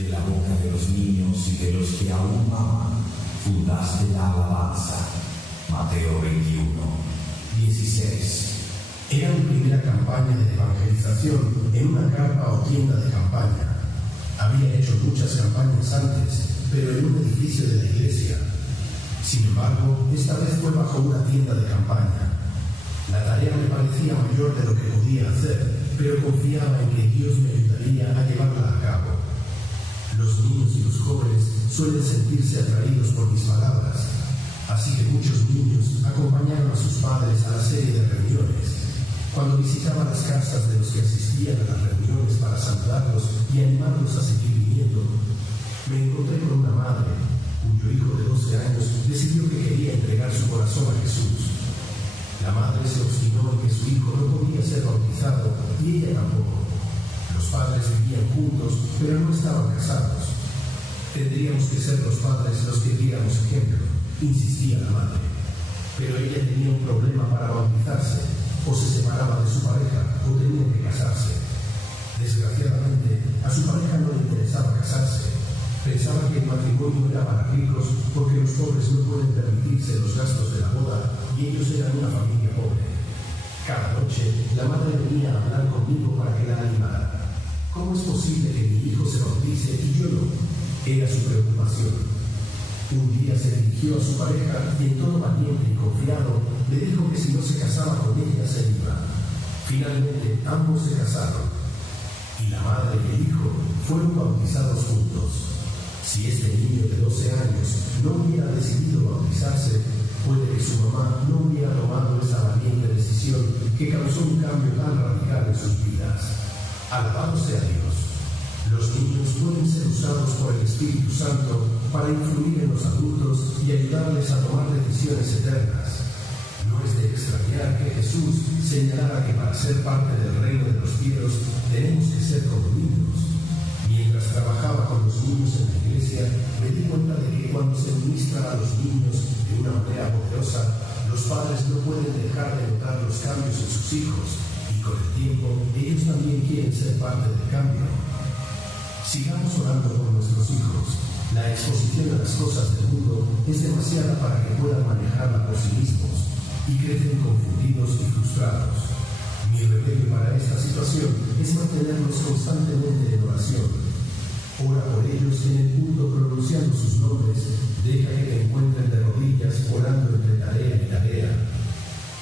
De la boca de los niños y de los que aún maman, fundaste la alabanza. Mateo 21, 16. Era mi primera campaña de evangelización en una carpa o tienda de campaña. Había hecho muchas campañas antes, pero en un edificio de la iglesia. Sin embargo, esta vez fue bajo una tienda de campaña. La tarea me parecía mayor de lo que podía hacer, pero confiaba en que Dios me ayudaría a llevarla a cabo. Los niños y los jóvenes suelen sentirse atraídos por mis palabras, así que muchos niños acompañaron a sus padres a la serie de reuniones. Cuando visitaba las casas de los que asistían a las reuniones para saludarlos y animarlos a seguir viniendo, me encontré con una madre cuyo hijo de 12 años decidió que quería entregar su corazón a Jesús. La madre se obstinó en que su hijo no podía ser bautizado y ella tampoco. Los padres vivían juntos, pero no estaban casados. Tendríamos que ser los padres los que diéramos ejemplo, insistía la madre. Pero ella tenía un problema para bautizarse, o se separaba de su pareja, o tenían que casarse. Desgraciadamente, a su pareja no le interesaba casarse. Pensaba que el matrimonio era para ricos porque los pobres no pueden permitirse los gastos de la boda y ellos eran una familia pobre. Cada noche, la madre venía a hablar conmigo para que la animara. ¿Cómo es posible que mi hijo se bautice y yo no? Era su preocupación. Un día se dirigió a su pareja y en tono valiente y confiado le dijo que si no se casaba con ella se iba. Finalmente, ambos se casaron. Y la madre y el hijo fueron bautizados juntos. Si este niño de 12 años no hubiera decidido bautizarse, puede que su mamá no hubiera tomado esa valiente decisión que causó un cambio tan radical en sus vidas. Alabado sea Dios. Los niños pueden ser usados por el Espíritu Santo para influir en los adultos y ayudarles a tomar decisiones eternas. No es de extrañar que Jesús señalara que para ser parte del reino de los cielos tenemos que ser como niños. Mientras trabajaba con los niños en la iglesia, me di cuenta de que cuando se ministran a los niños de una manera poderosa, los padres no pueden dejar de notar los cambios en sus hijos y con el tiempo ellos también quieren ser parte del cambio. Sigamos orando por nuestros hijos. La exposición a las cosas del mundo es demasiada para que puedan manejarla por sí mismos y crecen confundidos y frustrados. Mi remedio para esta situación es mantenerlos constantemente en oración. Ora por ellos en el culto pronunciando sus nombres, deja que te encuentren de rodillas orando entre tarea y tarea.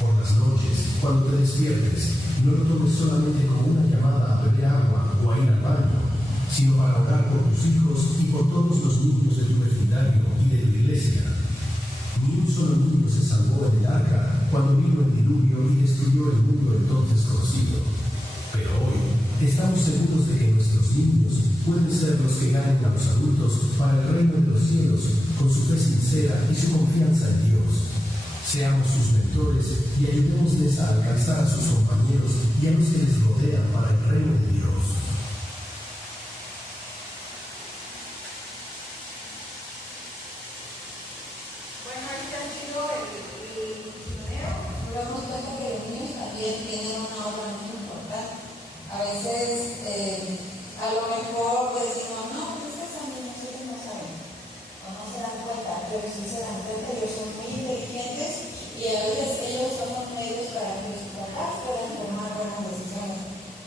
Por las noches, cuando te despiertes, no lo tomes solamente como una llamada a beber agua o a ir al baño, sino para orar por tus hijos y por todos los niños de tu vecindario y de tu iglesia. Ni un solo niño se salvó en el arca cuando vino el diluvio y destruyó el mundo entonces conocido. Pero hoy estamos seguros de que nuestros niños pueden ser los que ganen a los adultos para el reino de los cielos con su fe sincera y su confianza en Dios. Seamos sus mentores y ayudémosles a alcanzar a sus compañeros y a los que les rodean para el reino de Dios. Tienen una obra muy importante. A veces, a lo mejor decimos, no, pues esas animaciones no saben, o no se dan cuenta, pero sí se dan cuenta, ellos son muy inteligentes y a veces ellos son los medios para que los papás puedan tomar buenas decisiones.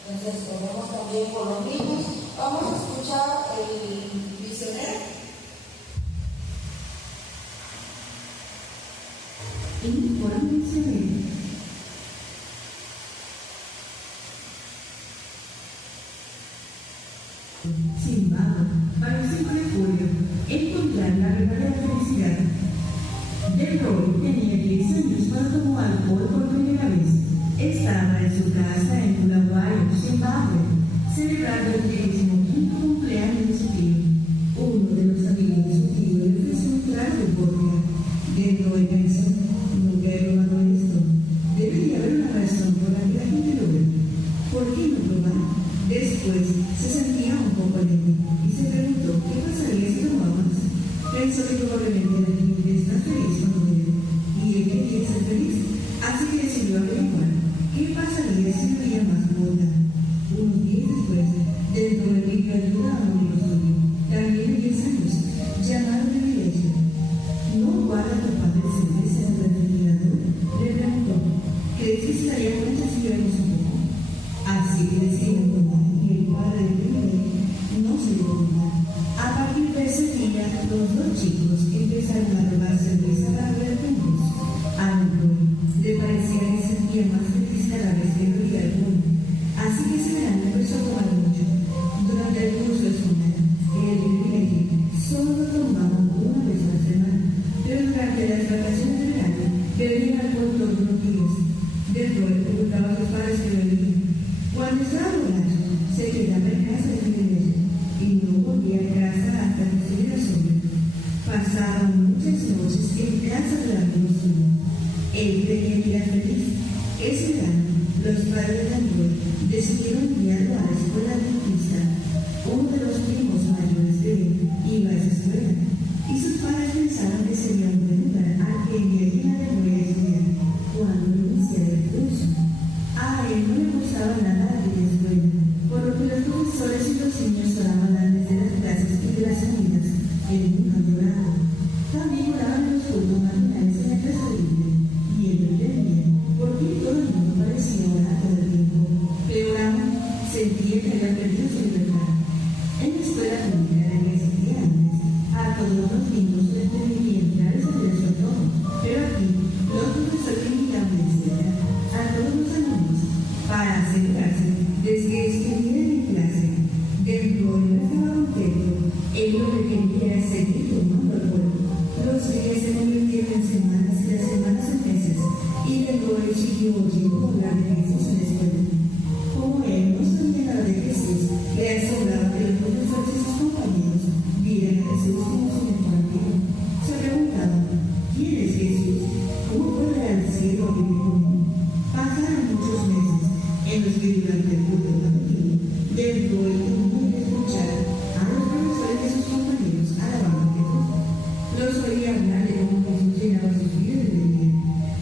Entonces, tenemos también por los niños. Vamos a escuchar el misionero. Informe misionero. Sin embargo, para el 5 de julio, encontrar la verdadera felicidad. Delroy tenía 10 años cuando tomó alcohol por primera vez. Estaba en su casa en Bulawayo, Zimbabue, celebrando el 25º cumpleaños de su tío. Uno de los amigos de su tío le ofreció un trago de vodka. Delroy pensó, nunca he probado esto. Debería haber una razón por la que la gente lo ve. ¿Por qué no probar? Después se sentía un poco alegre y se preguntó los dos chicos empezaron a robar cerveza para ver juntos. A Roy le parecía que sentía más feliz cada vez que bebía alcohol, así que ese verano empezó a tomar mucho. Durante el curso escolar, él y Lily solo tomaban una vez a la semana, pero durante las vacaciones de verano bebían alcohol todos los días. Roy le preguntaba a sus padres que bebían. Cuando estaba borracho, se quedaba en casa de Lily y no volvía a casa hasta que estuviera sobrio. Pasaban muchas noches en casa de amigos suyos. Él creía que era feliz. Ese verano, los padres de Roy decidieron enviarlo a la escuela adventista. Uno de los primos mayores de él iba a esa escuela, y sus padres pensaron que sería un buen lugar al que enviarían a Roy a estudiar cuando iniciara el curso. A él no le gustaba nada de la escuela, por lo que los profesores y los niños oraban antes de las clases y de las salidas. Él nunca lloraba. También oraban los cultos matinales en la casa libre, y él no entendía por qué todo el mundo parecía orar todo el tiempo. Peor aún, sentía que había perdido su libertad. En la escuela pública en la que existía antes, a todos los niños les permitía entrar y salir a su antojo, pero aquí los profesores limitaban la escuela a todos los alumnos para asegurarse de que estuvieran en clase. Roy no estaba contento. Él lo que quería era seguir tomando alcohol. Los días se convirtieron en semanas y las semanas en meses, y Roy siguió oyendo hablar de Jesús en la escuela. Como él no sabía nada de Jesús, le asombraba que los profesores y sus compañeros vieran a Jesús como su mejor amigo. Se preguntaban, ¿quién es Jesús? ¿Cómo puede ir al cielo a vivir con él? Pasaron muchos meses en los que durante el culto matutino, Roy tenía que escuchar a los profesores y sus compañeros alabando a Jesús. Los oía hablar de cómo Jesús llenaba sus vidas de alegría,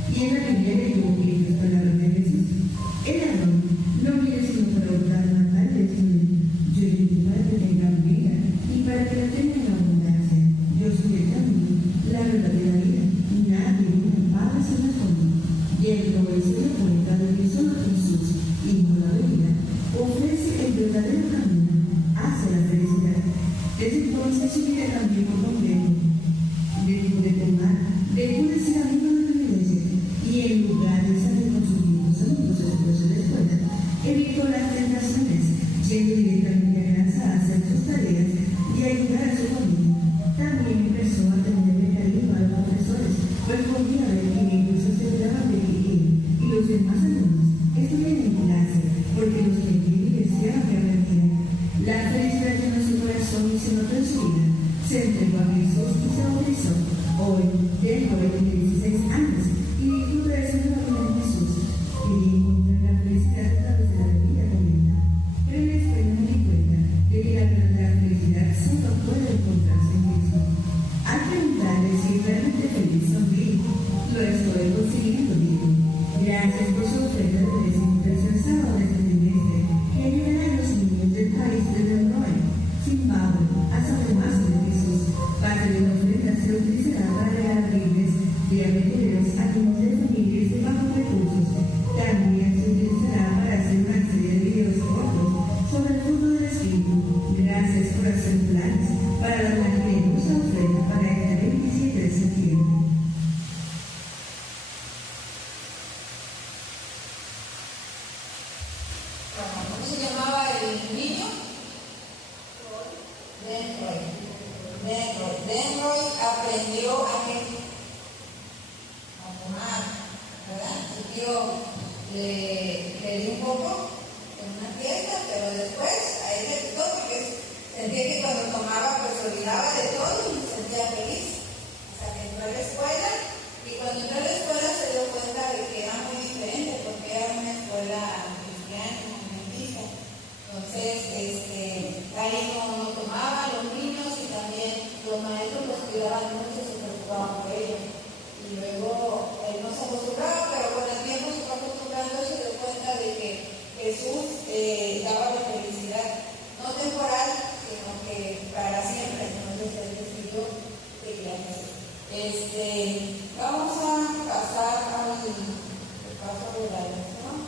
y en la Biblia leyó estas palabras de Jesús. El ladrón no viene sino para hurtar, matar y destruir. Yo he venido para que tengan vida y para que la tengan en abundancia. Yo soy el camino, la verdad y la vida. Nadie viene al Padre sino por mí. Y el Roy se dio cuenta de que solo Jesús, y no la bebida, ofrece el verdadero camino hacia la felicidad. Desde entonces su vida cambió por completo. Dejó de tomar, dejó de ser amigo de la iglesia, y en lugar de salir con sus viejos amigos después de la escuela, evitó las tentaciones, yendo directamente a casa a hacer sus tareas y ayudar a su familia. También empezó a tenerle cariño a los profesores, pues podía ver que ellos se aseguraban de que él y los demás alumnos estuvieran en clase, porque los que deseaban que aprendieran. La felicidad llenó su corazón y se notó en su vida. Se entregó a Jesús y se bautizó. Hoy, Roy tiene 16 años y disfruta de su nueva vida en Jesús. Quería encontrar la felicidad a través de la bebida comida. Pero en la escuela me di cuenta de que la verdadera felicidad solo puede encontrarse en Jesús. Al preguntarle si es realmente feliz, sonríe. Lo estoy consiguiendo, dijo. Gracias por su ofrenda de 13 sábado de este trimestre, que ayudará a los niños del país de Roy, Zimbabue, a saber más sobre Jesús. Parte de la ofrenda se utilizará para regalar libros de aventureros a niños de familias de bajos recursos. También se utilizará para hacer una serie de videos cortos sobre el fruto del Espíritu. Gracias por hacer planes para la generosa ofrenda para este 27 de septiembre. ¿Cómo se llamaba el niño? Roy aprendió a fumar, ¿verdad? Su tío le dio un poco en una fiesta, pero después a él le gustó porque sentía que cuando tomaba pues se olvidaba de todo y se sentía feliz. Hasta que entró a la escuela, y cuando entró a la escuela se dio cuenta de que era muy diferente porque era una escuela cristiana, adventista. Entonces, ahí no tomaban los niños y también los maestros los cuidaban mucho, se preocupaban por ellos. Y luego él no se acostumbraba, pero con el tiempo se fue acostumbrando y se dio cuenta de que Jesús daba la felicidad, no temporal, sino que para siempre. Entonces él decidió seguir a Jesús. Vamos a pasar al paso de la lección.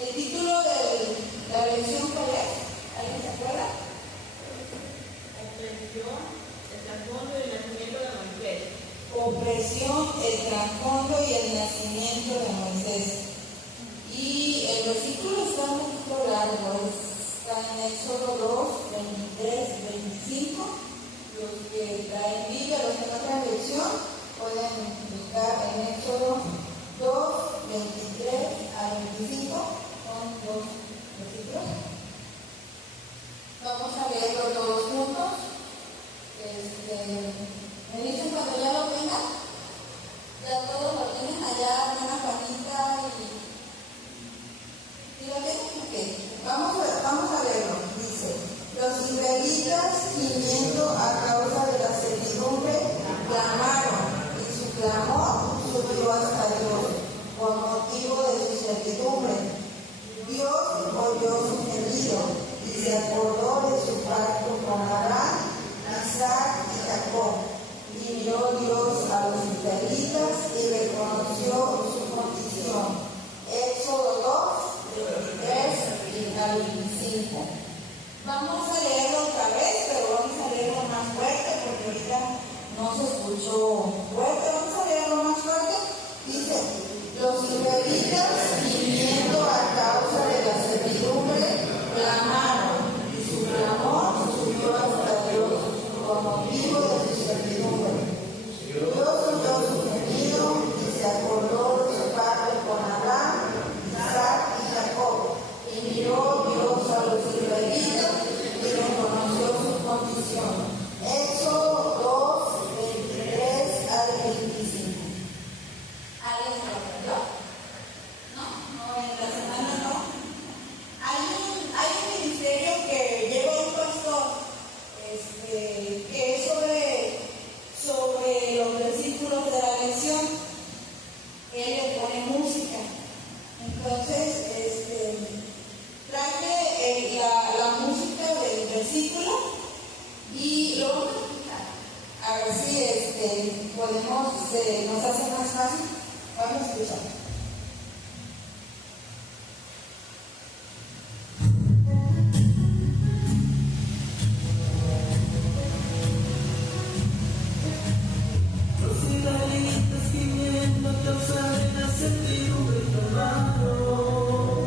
El título de la lección, ¿cuál es? algo, está en Éxodo 2, 23, 25. Los que traen Biblia, los que no traen lección, pueden buscar en Éxodo 2, 23 al 25, son dos versículos. Vamos a leerlo todos juntos. Me dicen cuando ya lo tengan, ya todos lo tienen allá, una Juanita y lo tienen. Okay. Vamos a verlo. Dice: los israelitas, gimiendo a causa de la servidumbre, clamaron, y su clamor subió hasta Dios por motivo de su servidumbre. Dios oyó su gemido y se acordó de su pacto con Abraham, Isaac y Jacob. Y miró Dios a los israelitas y reconoció su condición. Éxodo 2, 23 al 25. Vamos a leerlo otra vez, pero vamos a leerlo más fuerte porque ahorita no se escuchó fuerte. Vamos a leerlo más fuerte. Dice: los israelitas, gimiendo a causa de la servidumbre, clamaron, y su clamor subió hasta Dios por motivo de su servidumbre. Dios oyó su gemido y se acordó de su pacto con Abraham, Isaac y Jacob. Y miró Dios a los israelitas y reconoció su condición. Éxodo 2, 23 al 25. ¿Alguien se lo aprendió? No, en la semana no. Hay un ministerio que lleva un pastor que es sobre los versículos de la lección. Él le pone música. Entonces, trae la música del versículo y lo vamos a escuchar. A ver si podemos, nos hace más fácil. Vamos a escuchar. Los israelitas gimiendo a causa de la servidumbre clamaron,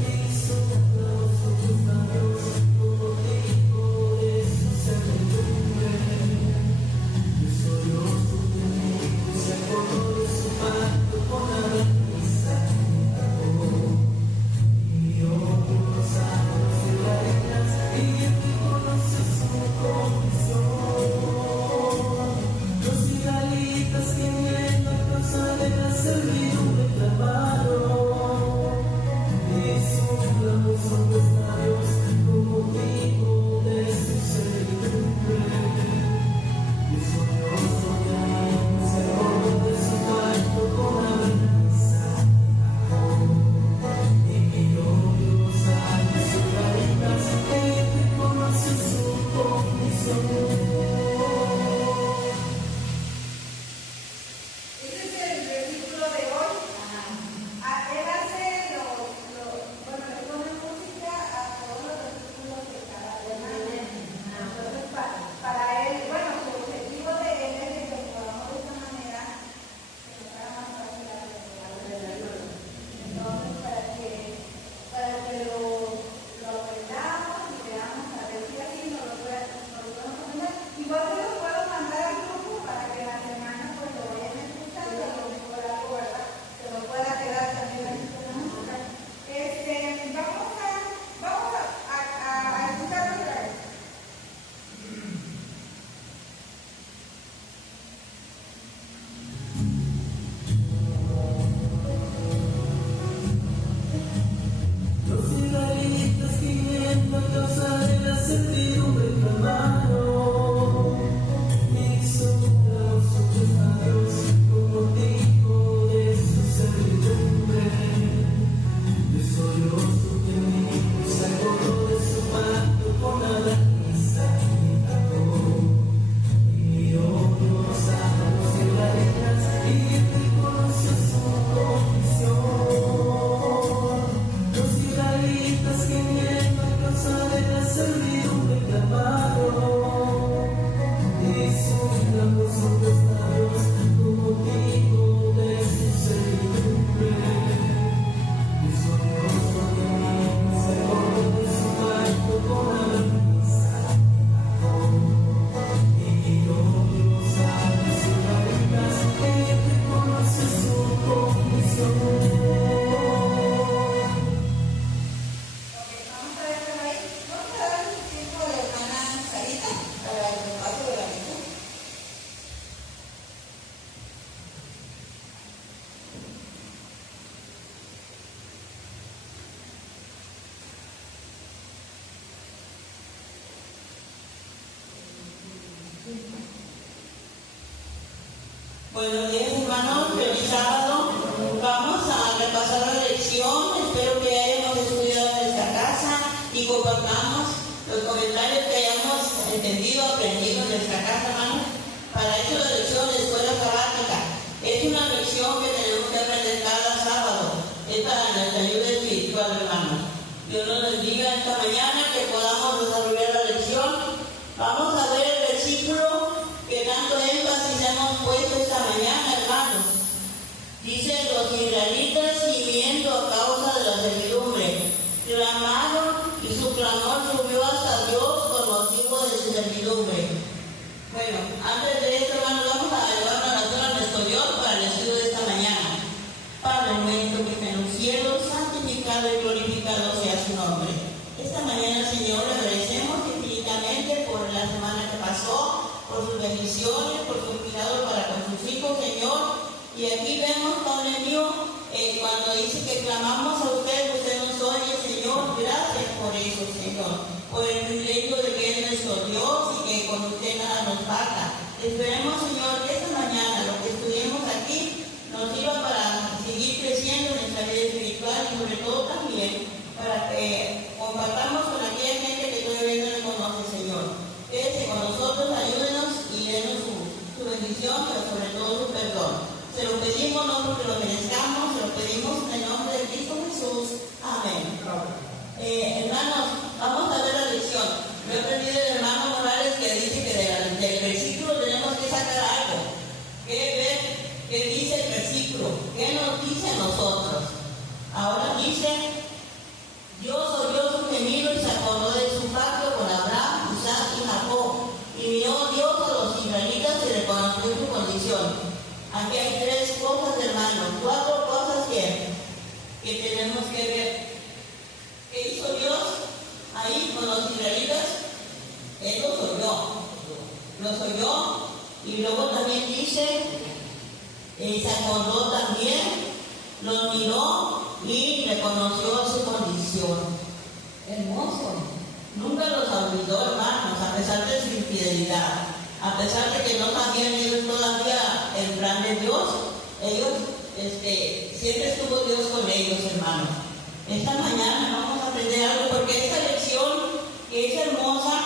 y su clamor subió a Dios por motivo de su servidumbre. Dios oyó su gemido y se acordó de su pacto con Abraham. Buenos días, hermanos. Feliz sábado. Vamos a repasar la lección. Espero que hayamos estudiado en nuestra casa y compartamos los comentarios que hayamos entendido, aprendido en nuestra casa, hermanos. Para eso la lección de escuela sabática es una lección que tenemos que aprender cada sábado. Es para nuestra ayuda espiritual, hermanos. Dios nos bendiga esta mañana, que podamos desarrollar la lección. Vamos a ver el versículo que tanto énfasis hemos puesto esta mañana, hermanos. Dice: los israelitas, gimiendo a causa de la servidumbre, clamaron y su clamor subió hasta Dios con motivo de su servidumbre. Bueno, antes de esto, hermanos, vamos a elevar una oración a nuestro Dios para el estudio de esta mañana. Padre nuestro que está en los cielos, santificado y glorificado sea su nombre. Esta mañana, Señor, le agradecemos infinitamente por la semana que pasó, por sus bendiciones, por su cuidado para con sus hijos, Señor. Y aquí vemos, Padre mío, cuando dice que clamamos a usted, usted nos oye, Señor. Gracias por eso, Señor, por el privilegio de que es nuestro Dios y que con usted nada nos falta. Esperemos, Señor, que esta mañana lo que estudiemos aquí nos sirva para seguir creciendo en nuestra vida espiritual y sobre todo también para que compartamos con aquella gente que todavía no le conoce, Señor. Quédese con nosotros, ayúdenos y denos su bendición, pero sobre todo su perdón. Se lo pedimos no porque lo merezcamos, se lo pedimos en el nombre de Cristo Jesús. Amén. Hermanos, vamos a ver la lección. Yo he aprendido del hermano Morales que dice que del versículo tenemos que sacar algo. Ver qué dice el versículo, qué nos dice a nosotros. Ahora dice: Dios oyó su gemido y se acordó de su pacto con Abraham, Isaac y Jacob. Y miró Dios a los israelitas y reconoció su condición. Aquí hay tres cosas, hermanos, cuatro cosas que tenemos que ver. ¿Qué hizo Dios ahí con los israelitas? Él los oyó, y luego también dice, se acordó también, los miró y reconoció su condición. Hermoso. Nunca los olvidó, hermanos, a pesar de su infidelidad. A pesar de que no sabían ellos todavía el plan de Dios, ellos, siempre estuvo Dios con ellos, hermanos. Esta mañana vamos a aprender algo, porque esta lección, que es hermosa,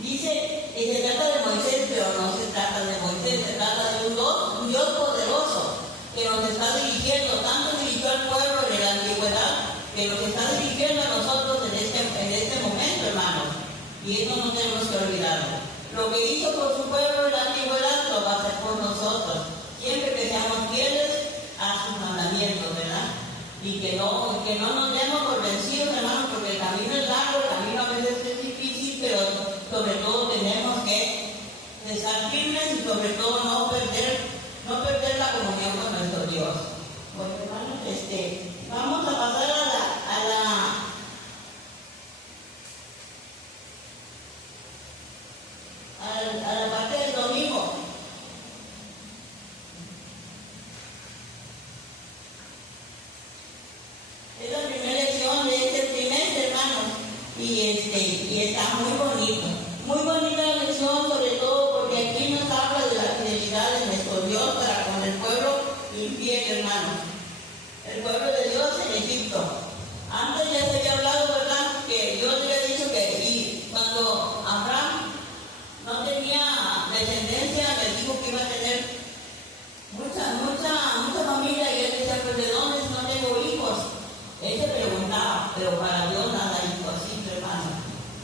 dice que se trata de Moisés, pero no se trata de Moisés, se trata de un Dios poderoso que nos está dirigiendo. Tanto dirigió al pueblo en la antigüedad, que nos está dirigiendo a nosotros en este momento, hermanos. Y eso no tenemos que olvidarlo. Lo que hizo por su pueblo en la antigüedad lo va a hacer por nosotros, siempre que seamos fieles a sus mandamientos, ¿verdad? Y que no nos demos por vencidos, hermanos, porque el camino es largo, el camino a veces es difícil, pero sobre todo tenemos que estar firmes y sobre todo no perder la comunión con nuestro Dios. Bueno, hermanos, vamos a pasar a la parte del domingo. Es la primera lección de este trimestre, hermanos, y está muy bonita la lección, sobre todo porque aquí nos habla de la fidelidad de nuestro Dios para con el pueblo infiel, hermanos. El pueblo de Dios en Egipto. Antes ya se había hablado, ¿verdad?, que Dios había dicho que cuando Abraham no tenía descendencia, le dijo que iba a tener mucha familia, y él decía: pues ¿de dónde si no tengo hijos? Él se preguntaba, pero para Dios nada imposible, hermano.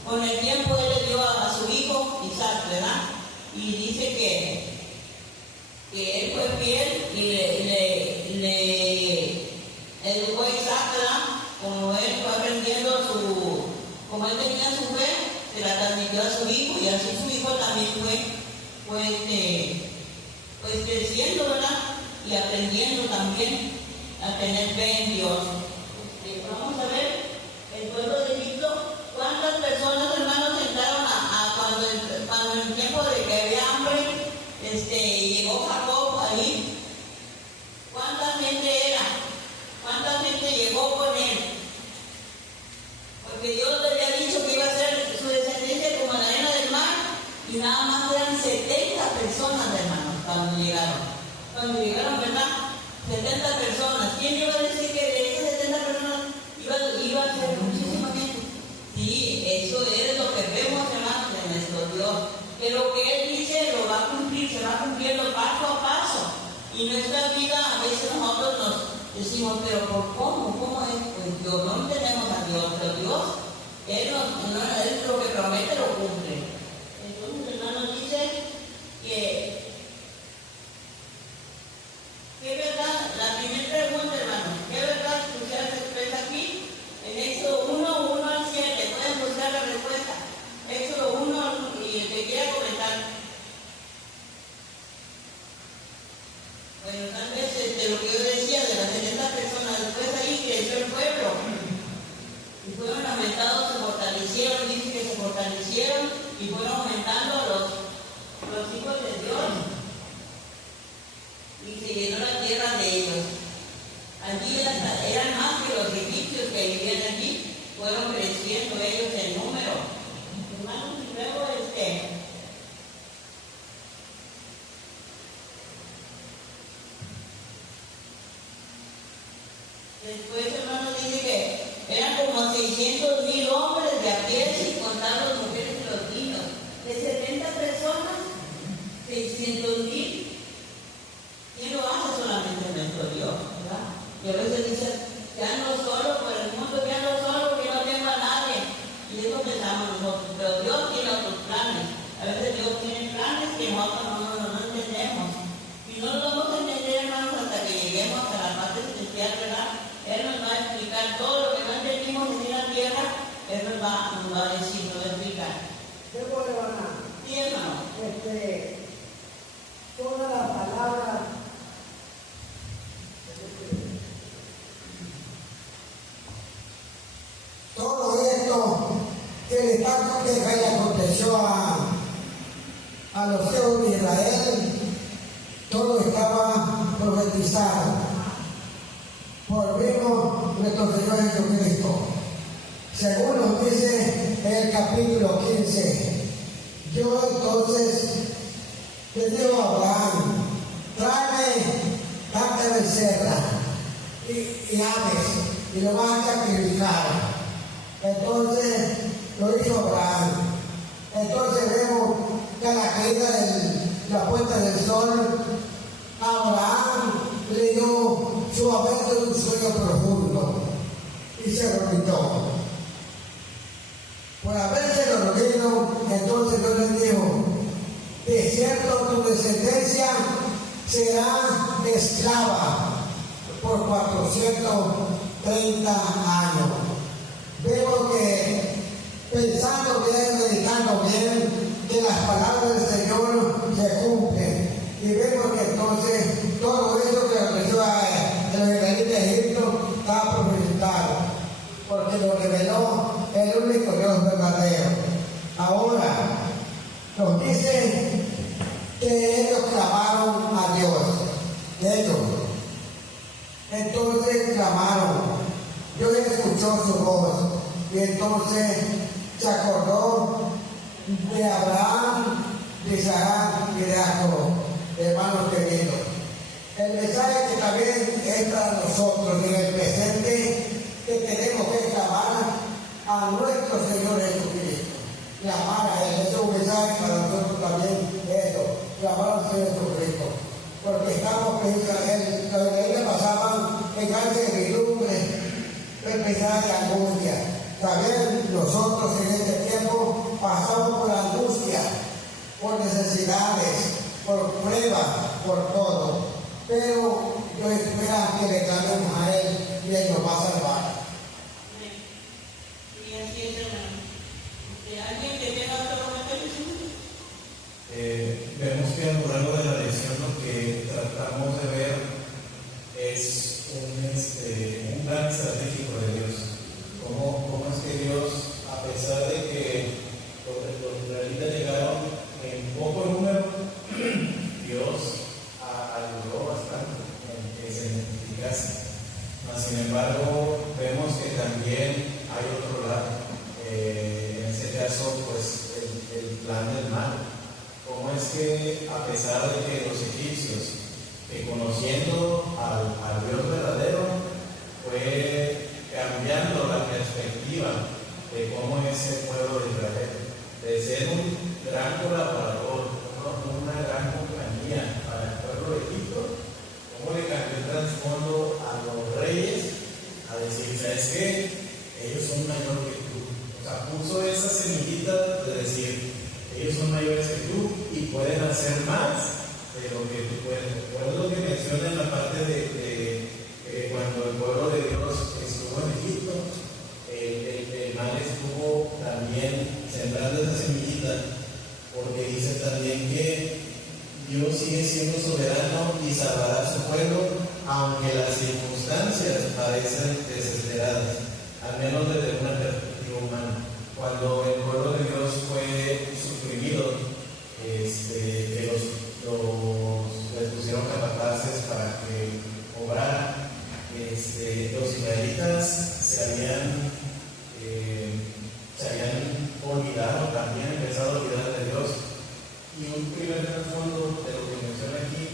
Con el tiempo él le dio a su hijo Isaac, ¿verdad? Y dice que él fue fiel y le educó a Isaac, ¿verdad? Como él fue aprendiendo como él tenía su fe, se la transmitió a su hijo, y así su hijo también fue creciendo, ¿verdad? Y aprendiendo también a tener fe en Dios. Vamos a ver el pueblo de Egipto. ¿Cuántas personas, hermanos, entraron cuando en el tiempo de que había hambre, llegó Jacob ahí? ¿Cuánta gente era? ¿Cuánta gente llegó con él? Porque Dios le había dicho que iba a ser su descendencia como la arena del mar, y nada más eran 70 personas, hermanos, cuando llegaron. cuando llegaron, ¿verdad? 70 personas. ¿Quién iba a decir que de esas 70 personas iba a ser muchísima gente? Sí, eso es lo que vemos, hermanos, de nuestro Dios. Que lo que Él dice lo va a cumplir, se va cumpliendo paso a paso. Y nuestra vida, a veces nosotros nos decimos, pero ¿por cómo? ¿Cómo es? Pues Dios, no entendemos a Dios, pero Dios, Él lo que promete lo cumple. Entonces, hermanos, dice que ¿qué verdad? La primera pregunta, hermano, ¿qué verdad escuchar se expresa aquí? En Éxodo 1, 1 al 7, pueden buscar la respuesta. Éxodo 1, y el que quiera comentar. Bueno, tal vez de lo que yo decía de las 70 personas, después ahí creció el pueblo. Y fueron aumentados, se fortalecieron, dice que se fortalecieron y fueron aumentando los hijos de Dios. Y se llenó la tierra de ellos. Allí eran más que los egipcios que vivían allí, fueron creciendo ellos en número. Hermanos, y luego después, hermanos, dice que eran como 600,000 hombres de a pie, sin contar las mujeres y los niños. De 70 personas, 600,000. ¿Quién lo hace? Solamente nuestro Dios, ¿verdad? Y a veces dicen, ya no solo por el mundo, ya no solo porque no tengo a nadie. Y eso pensamos nosotros, pero Dios tiene otros planes. A veces Dios tiene planes que nosotros no entendemos. Y no lo vamos a entender, hermanos, hasta que lleguemos a la parte celestial, ¿verdad? Él nos va a explicar todo lo que no entendimos en la tierra, Él nos va a decir, nos va a explicar. ¿Qué puede ganar? Sí, hermano. Toda la palabra todo esto que le aconteció a los hijos de Israel, todo estaba profetizado por mismo nuestro Señor Jesucristo. Según nos dice en el capítulo 15, yo entonces le digo a Abraham, tráeme tanta becerra y aves y lo vas a sacrificar. Entonces lo hizo Abraham. Entonces vemos que a la caída de la puesta del sol, Abraham le dio sumamente un sueño profundo y se dormitó. Por haberse dormido, entonces Dios le dijo, de cierto tu descendencia será esclava por 430 años. Vemos que pensando bien, meditando bien, que las palabras del Señor se cumplen. Y vemos que entonces todo eso que ofreció a los israelitas de Egipto estaba profetizado, porque lo reveló el único Dios verdadero. Ahora nos dice que ellos clamaron a Dios. Ellos. Entonces clamaron. Dios escuchó su voz y entonces se acordó de Abraham, de Isaac y de Jacob, hermanos queridos. El mensaje que también es para nosotros en el presente, que tenemos que clamar a nuestro Señor Jesucristo. Clamar a Él, es un mensaje para nosotros también, eso, clamar al Señor Jesucristo. Porque estamos pensando, los de ellos pasaban en gran servidumbre, empezar de angustia. También nosotros en este tiempo pasamos por angustia, por necesidades, por pruebas, por todo. Pero yo espero que le clamemos a Él y Él nos va a salvar. Y así es, hermano. ¿Alguien que tenga otro comentario? Vemos que a lo largo de la lección lo que tratamos de ver es un plan estratégico de Dios. ¿Cómo es que Dios, a pesar de que los israelitas llegaron en poco número, Dios ayudó bastante en que se identificase? Sin embargo, vemos que también hay otro lado. En este caso, pues el plan del mal. ¿Cómo es que, a pesar de que los egipcios, que conociendo al Dios verdadero, fue cambiando la perspectiva de cómo es el pueblo de Israel, de ser un gran colaborador, una gran compañía para el pueblo de Egipto, cómo le cambió el trasfondo a los reyes a decir, ¿sabes qué? Ellos son mayores que tú. O sea, puso esa semillita de decir, ellos son mayores que tú y pueden hacer más de lo que tú puedes. Recuerdo lo que menciona en la parte de cuando el pueblo de Dios estuvo en Egipto, el mal estuvo también sembrando esa semillita, porque dice también que Dios sigue siendo soberano y salvará a su pueblo, aunque las circunstancias parecen desesperadas, al menos desde una perspectiva humana. Cuando el pueblo de Dios fue suprimido, que les pusieron capataces para que obraran, los israelitas se habían olvidado, también empezado a olvidar de Dios. Y un primer trasfondo de lo que menciona aquí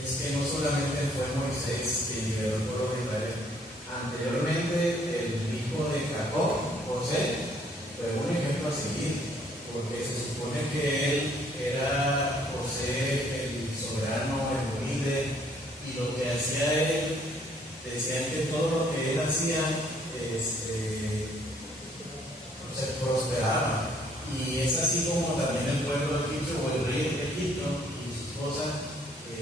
es que no solamente fue Moisés que liberó el pueblo de Israel. Anteriormente, el hijo de Jacob, José, fue un ejemplo a seguir, porque se supone que él era José el soberano, el líder, y lo que hacía él, decían que todo lo que él hacía se prosperaba. Y es así como también el pueblo de Egipto o el rey de Egipto y su esposa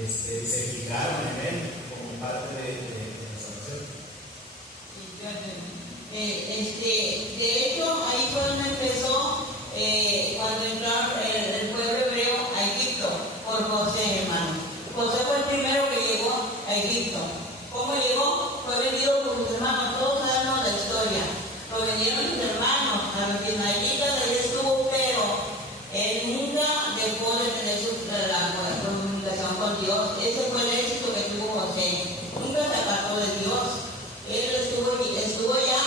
se fijaron en él como parte de la salvación. De hecho, ahí fue donde empezó cuando entró el pueblo hebreo a Egipto por José, hermano. José fue el primero que llegó a Egipto. ¿Cómo llegó? Fue vendido por sus hermanos. Todos sabemos la historia. Lo vendieron sus hermanos a los ismaelitas, ahí estuvo, pero él nunca dejó de tener la comunicación con Dios. Ese fue el éxito que tuvo José. Nunca se apartó de Dios. Él estuvo ya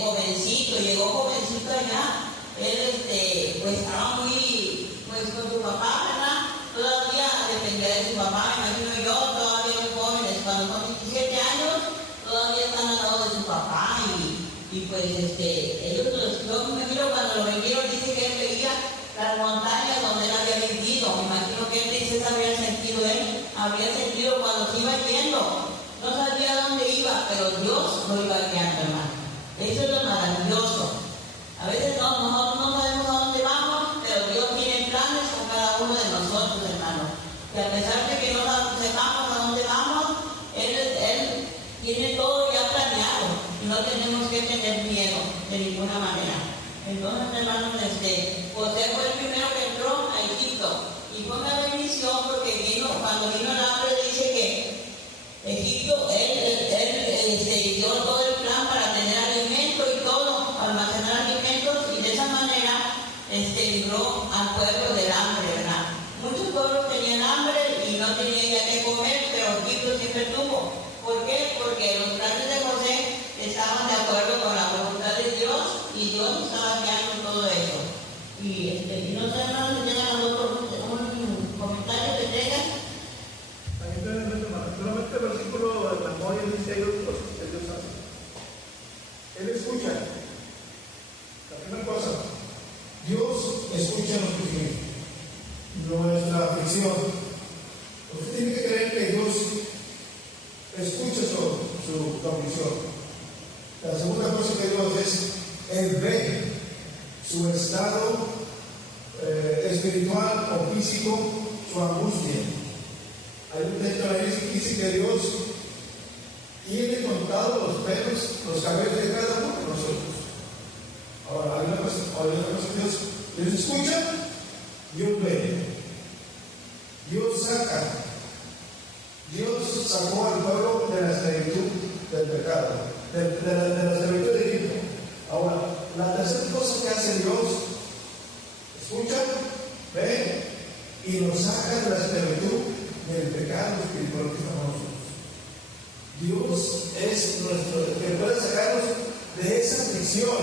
jovencito, llegó jovencito allá. Él pues estaba muy con su papá, ¿verdad? Todavía dependía de su papá, me imagino yo, todavía muy jóvenes, cuando son 17 años, todavía están al lado de su papá y pues ellos, yo me imagino cuando lo vendieron, dice que él veía las montañas donde él había vivido. Me imagino que tristeza habría sentido cuando se iba yendo. No sabía dónde iba, pero Dios lo iba guiando, hermano. Eso es lo maravilloso. A veces nosotros no sabemos a dónde vamos, pero Dios tiene planes con cada uno de nosotros, hermano. Y a pesar de que no sepamos a dónde vamos, Él tiene todo ya planeado. Y no tenemos que tener miedo de ninguna manera. Entonces, hermanos, José fue el primero que entró a Egipto. Y fue una bendición porque cuando vino el hambre, dice que Egipto, él dio todo el plan para tener alimento y todo, almacenar alimentos, y de esa manera libró al pueblo del hambre, ¿verdad? Muchos pueblos tenían hambre y no tenían ya que comer, pero Egipto siempre tuvo. ¿Por qué? Porque los planes de José estaban de acuerdo con la voluntad de Dios y Dios estaba guiando todo eso. Y no sé, hermanos, si tengan un comentario que tengan. Solamente el versículo de memoria dice ellos cosas que Dios hace. Él escucha. La primera cosa, Dios escucha nuestra aflicción. Usted tiene que creer que Dios escucha su aflicción. La segunda cosa que Dios es, Él ve su estado espiritual o físico, su angustia. Hay un texto que dice que Dios tiene contados los pelos, los cabellos de cada uno de nosotros. Ahora, hay una cosa que Dios escucha, Dios ve, Dios saca. Dios sacó al pueblo de la esclavitud del pecado, de la esclavitud de Egipto. Ahora, la tercera cosa que hace Dios, escucha, ve y nos saca de la esclavitud del pecado espiritual que estamos nosotros. Dios es nuestro, que puede sacarnos de esa aflicción,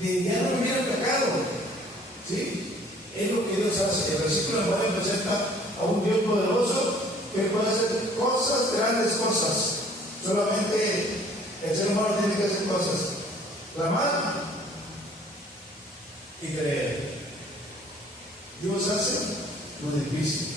de ya no vivir el pecado. ¿Sí? Es lo que Dios hace. El versículo 9 presenta a un Dios poderoso que puede hacer cosas, grandes cosas. Solamente el ser humano tiene que hacer cosas. Clamar y creer. Dios hace lo difícil.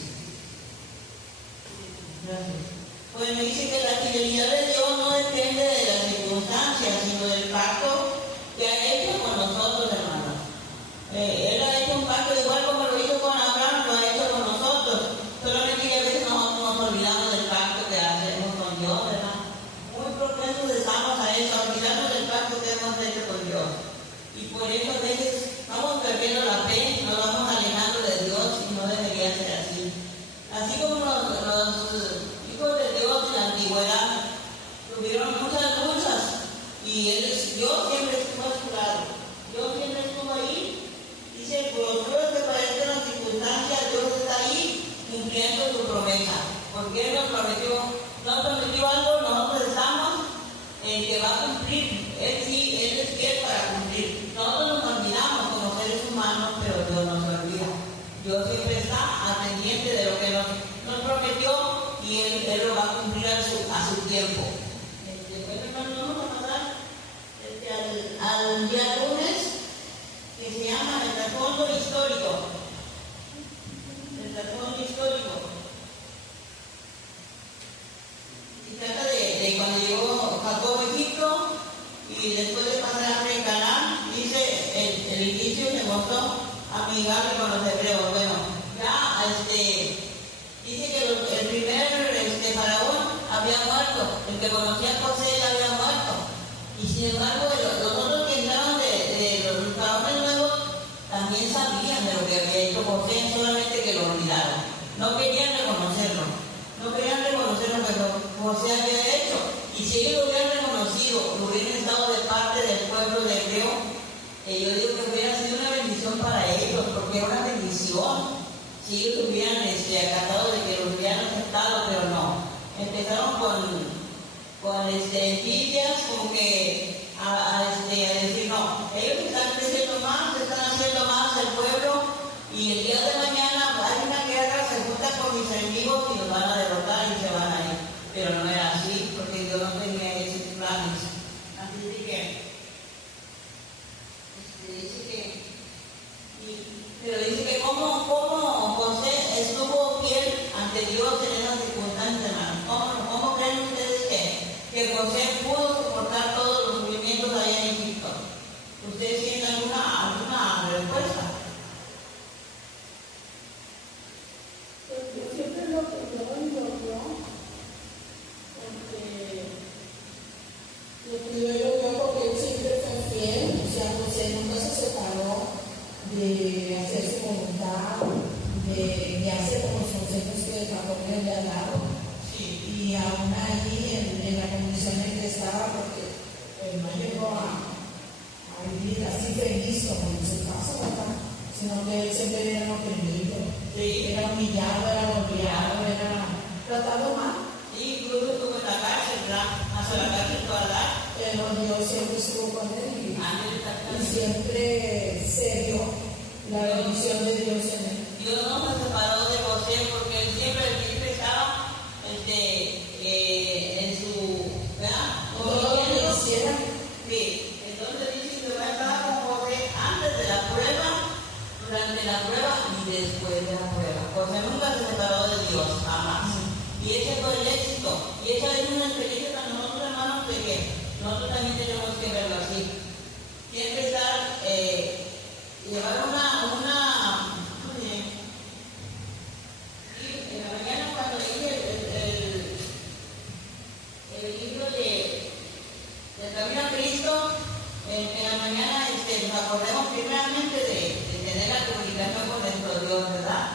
Gracias. Pues me dice que la fidelidad de Dios no depende de las circunstancias, sino del pacto que ha hecho con nosotros, hermanos. Él ha hecho un pacto igual como lo hizo con Abraham, lo ha hecho con nosotros. Solamente que a veces nos olvidamos del pacto que hacemos con Dios, ¿verdad? Muy propensos estamos a eso, a olvidarnos del pacto que hemos hecho con Dios. Y por eso a veces vamos perdiendo la fe, nos vamos alejando de Dios y no debería ser así. Así como los hijos de Dios en la antigüedad tuvieron muchas luchas y Dios siempre estuvo a su lado. Dios siempre estuvo ahí. Dice, por los pruebas que parecen las circunstancias, Dios está ahí cumpliendo su promesa. Porque Él nos prometió algo, nosotros estamos en que va a cumplir. Él sí, Él es fiel para cumplir. Nosotros nos olvidamos como seres humanos, pero Dios no se olvida. Dios siempre está al pendiente de lo que nos prometió y Él lo va a cumplir a su tiempo. Bueno, vamos a pasar al día lunes, que se llama el trasfondo histórico. El trasfondo histórico. Se trata de cuando llegó Jacob a Egipto y después de pasar hambre en Canaán, dice el inicio se mostró amigable con los hebreos. Bueno, ya dice que el primer faraón había muerto, el que conocía a José ya había muerto. Y sin embargo, los otros que entraron de los faraones nuevos también sabían de lo que había hecho José, solamente que lo olvidaron. No querían reconocerlo. No querían reconocer lo que José había hecho. Y si ellos lo hubieran reconocido, lo hubieran estado de parte del pueblo de hebreo, yo digo que hubiera sido una bendición para ellos, porque era una bendición. Si ellos hubieran acatado de que los hubieran aceptado, pero no. Empezaron con envidias, como que a decir, no, ellos están creciendo más, están haciendo más el pueblo, y el día de mañana hay una guerra, se juntan con mis enemigos y los van a derrotar y se van a ir. Pero no era así, porque Dios no tenía esos planes. Así que pero dice que como José estuvo fiel ante Dios en esas circunstancias, hermanos. ¿Cómo creen ustedes que José pudo soportar todos los sufrimientos allá en Egipto? ¿Ustedes tienen alguna respuesta? Pues yo siempre lo creo, porque él siempre fue fiel, o sea, José nunca se separó de hacer su voluntad, de hacer como los consejos que Jacob le había dado. Sí. Y aún allí en la condición en que estaba, porque él no llegó a vivir así feliz como en su casa, ¿verdad? Sino que él siempre era oprimido, era humillado, era golpeado, era tratado mal. Sí, incluso estuvo en la cárcel, hasta la cárcel toda la. Pero Dios siempre estuvo con él y siempre se dio la bendición de Dios en él. Dios no se separó de José porque él siempre estaba en su, ¿verdad? Todo lo que hiciera. Sí, entonces dice que va a estar con José antes de la prueba, durante la prueba y después de la prueba. José nunca se separó de Dios, jamás. Y ese fue el éxito. Y esa es una experiencia para nosotros, hermanos, de que nosotros también tenemos que verlo así. Siempre estar, llevar en la mañana cuando leí el libro de Camino a Cristo, en la mañana nos acordemos primeramente de tener la comunicación con nuestro Dios, ¿verdad?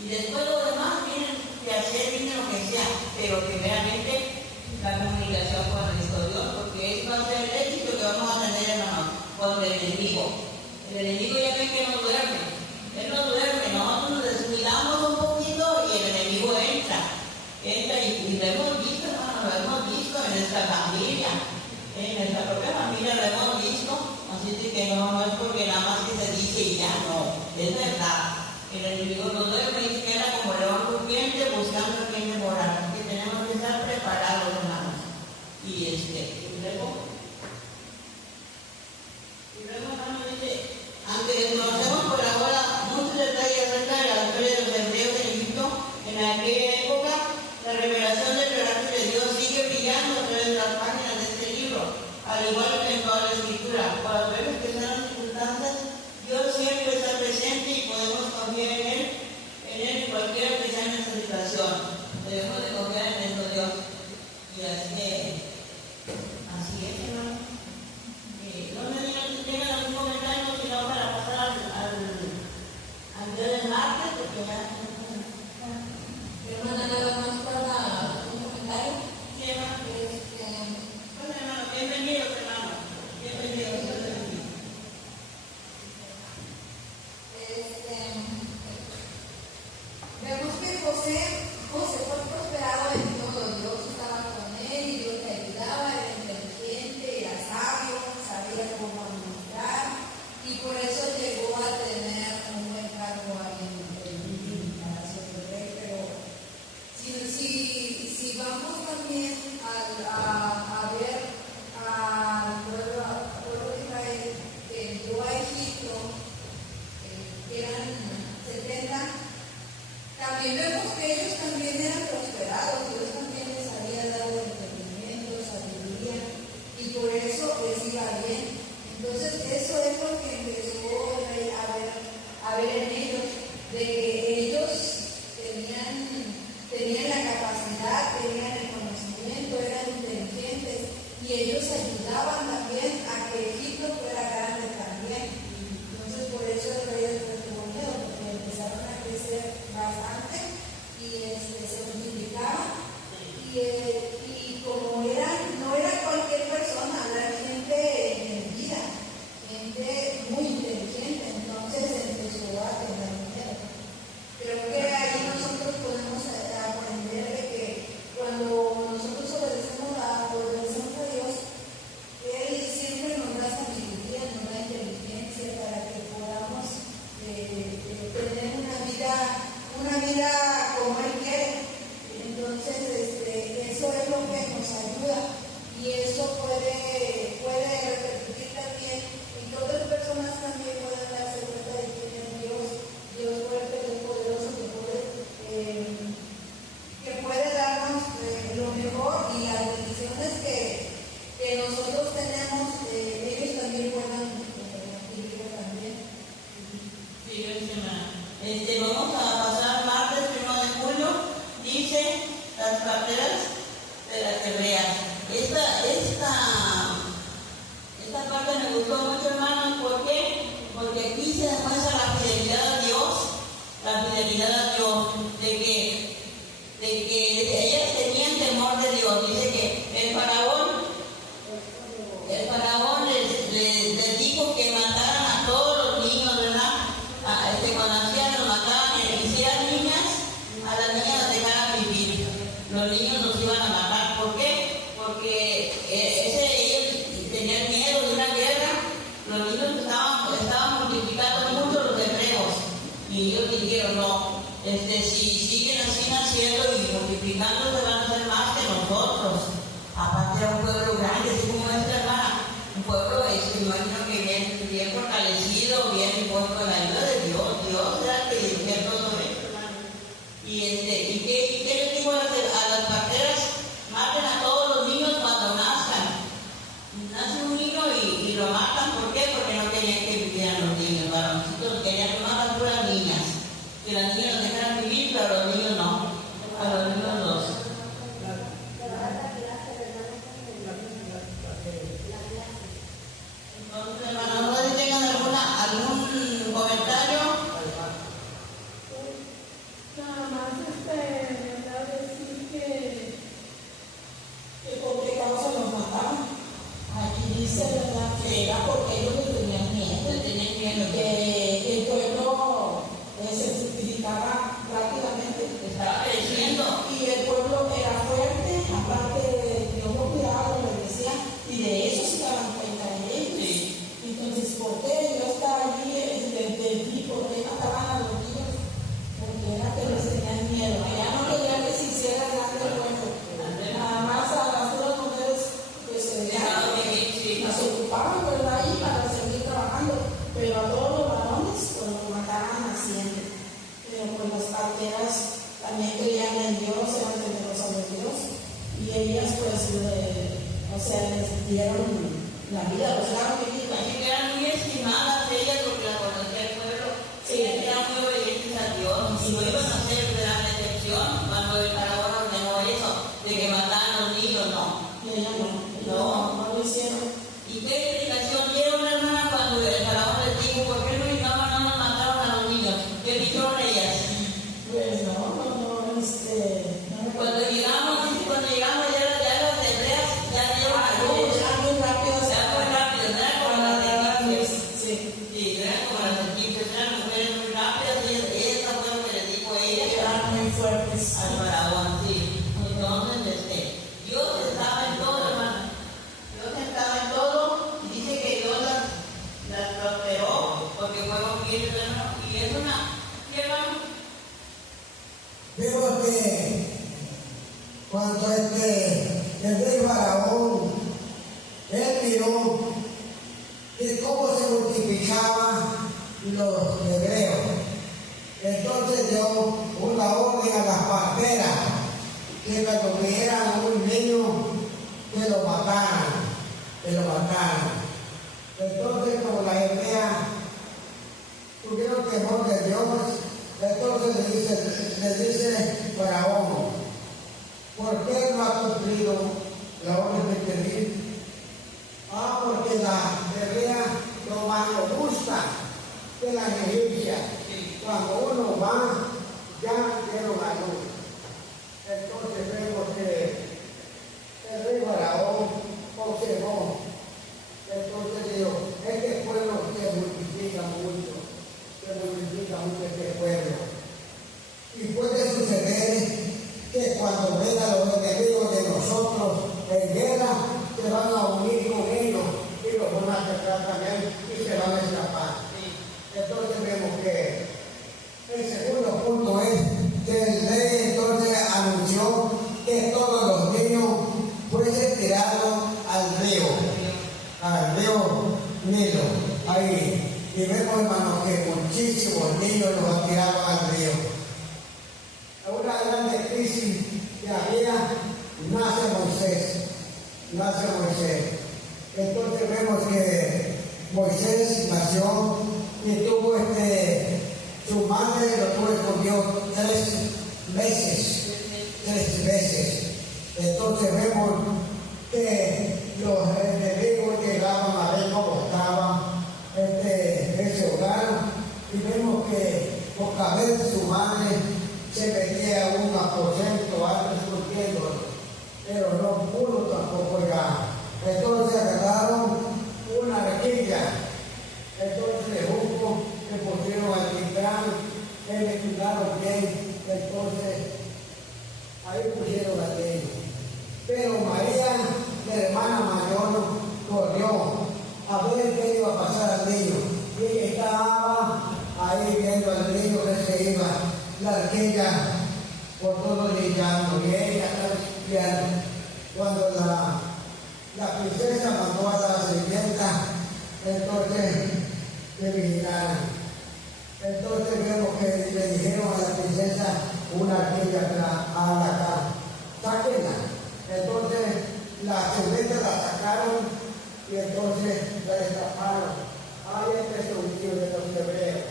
Y después lo demás tienen que hacer, lo que sea, pero primeramente la comunicación con nuestro Dios, porque eso va a ser el éxito que vamos a tener, hermanos, con el enemigo. El enemigo ya ven que no duerme. Él no duerme, nosotros nos descuidamos un poquito y el enemigo entra y lo hemos visto, hermano, lo hemos visto en nuestra familia, en nuestra propia familia lo hemos visto, así que no es porque nada más que se dice y ya no, es verdad. El enemigo no duerme y queda como león rugiente buscando a quien preparados, hermanos. Y luego, hermano, dice, aunque desconocemos por ahora muchos detalles acerca de la historia de los hebreos en Egipto, en aquella época, la revelación del carácter de Dios sigue brillando a través de las páginas de este libro, al igual que en toda la escritura. Por las veces que sean las circunstancias, Dios siempre está presente y podemos confiar en Él en cualquiera que sea nuestra situación. Debemos de confiar en nuestro Dios. Y así es, hermano. No me digan si tengan algún comentario, sino para pasar al día del martes, porque ya... Hermana, nada más para un comentario. Sí, hermano. Pues, hermano, bienvenidos, hermano. Bienvenidos. Vemos que José fue prosperado en todo. Dios estaba con él y Dios le ayudaba, era inteligente, era sabio, sabía cómo administrar y por eso llegó a tener un buen cargo ahí en la nación del rey. Pero si vamos también a ver al pueblo de Israel que entró a Egipto, que eran 70, también vemos que ellos también eran prosperados, Dios también les había dado entendimiento, sabiduría, y por eso les iba bien. Entonces, eso es lo que empezó el rey a ver en ellos, de que ellos tenían la capacidad, tenían el conocimiento, eran inteligentes, y ellos ayudaban también a que Egipto fuera grande también. Entonces, por eso el rey después tuvo miedo, porque empezaron a crecer bastante y se multiplicaron. Y como no era cualquier persona, era gente entendida, gente muy inteligente, entonces empezó a tener miedo. Creo que ahí nosotros podemos aprender de que cuando nosotros obedecemos a Dios, Él siempre nos da sabiduría, nos da inteligencia para que podamos tener una vida como Él quiere. Entonces, eso es lo que nos ayuda y eso puede repercutir también y otras personas también pueden darse cuenta de quién es Dios fuerte, Dios poderoso, que puede darnos lo mejor y las bendiciones que nosotros tenemos, ellos también puedan adquirir también. Sí, hermano. Vamos a pasar martes 1 de julio, dice las parteras de las hebreas. Esta parte me gustó mucho, hermanos. ¿Por qué? Porque aquí se demuestra la fidelidad a Dios, de que ellas tenían temor de Dios. Dice que el faraón les dijo que mataran a todos los niños, ¿verdad? Cuando hacían los mataban, y si eran niñas, a las niñas las dejaran vivir. Los niños los iban a matar. ¿Por qué? Porque ellos tenían miedo de una guerra. Los niños estaban multiplicando mucho los hebreos. Y ellos dijeron, no, si siguen así naciendo y multiplicándose van a ser más que nosotros. Aparte era un pueblo grande, así como esta hermana. Un pueblo, me imagino que bien fortalecido, bien impuesto con la ayuda de Dios. Dios era el que dirigía todo esto, hermano. ¿Y qué les dijo a las parteras? Maten a todos los niños cuando nazcan. Nace un niño y lo matan. ¿Por qué? Porque no querían que vivieran los niños. Varoncitos querían que matan puras niñas. Que las niñas los dejaran vivir, pero a los niños no. A los niños los. Entonces, hermanos, no se tengan Así que eran muy estimadas ellas porque la conocía el pueblo. Ellas eran muy obedientes a Dios y lo iban a hacer de la excepción cuando el faraón ordenó eso, de que mataran a los niños, no. No lo hicieron. ¿Y qué explicación dieron, hermana, cuando el faraón les dijo, ¿por qué no nos mataron a los niños? ¿Qué dijeron ellas? Pues no, Cuando llegamos ya los hebreos ya dieron a luz. ya muy rápido, No eran como las egipcias. sí, Sí, eran como las egipcias, eran mujeres muy rápidas, y eso fue lo que les dijo ella eran muy fuertes. al faraón, sí. Entonces, Dios estaba en todo, hermano. Dios estaba en todo, y dice que Dios las prosperó, porque fueron fieles, hermano. Y es ¿qué, hermano? Vemos que cuando el rey Faraón, él miró que cómo se multiplicaban los hebreos, entonces dio una orden a las parteras que cuando vieran un niño que lo mataran. Entonces, como las hebreas tuvieron temor de Dios, entonces le dice Faraón, ¿por qué no ha cumplido la orden de pedir? Porque la hebrea no más robusta que las egipcias. Cuando uno va, ya dieron a luz. Entonces vemos que el rey Faraón observó. Entonces dijo, este pueblo se multiplica mucho este pueblo. Y puede suceder que cuando vengan los enemigos de nosotros en guerra, se van a unir con ellos y los van a atacar también y se van a escapar. Entonces vemos que el segundo punto es que el rey entonces anunció que todos los niños fuesen tirados al río Nilo. Ahí. Y vemos, hermanos, que muchísimos niños los tiraban al río. Una grande crisis que había, nace Moisés. Entonces vemos que Moisés nació y tuvo su madre lo tuvo escondido 3 meses. Entonces vemos que los enemigos llegaban a ver cómo estaba ese hogar, y vemos que por caber su madre se metía a un aposento alto escondiéndolo, pero no pudo tampoco llegar. Entonces agarraron una arquilla, entonces de junco le pusieron al timbrán, le cuidaron bien, entonces ahí pusieron al niño. Pero María, la hermana mayor, corrió a ver qué iba a pasar al niño. Y ella estaba ahí viendo al niño que se iba, la arquilla por todo brillando, y ella estaba espiando. Cuando la princesa mandó a la sirvienta, entonces le vigilaron. Entonces vemos que le dijeron a la princesa una arquilla a la cara, sáquenla. Entonces la sirvienta la sacaron y entonces la destaparon. Ahí es un tío de los hebreos.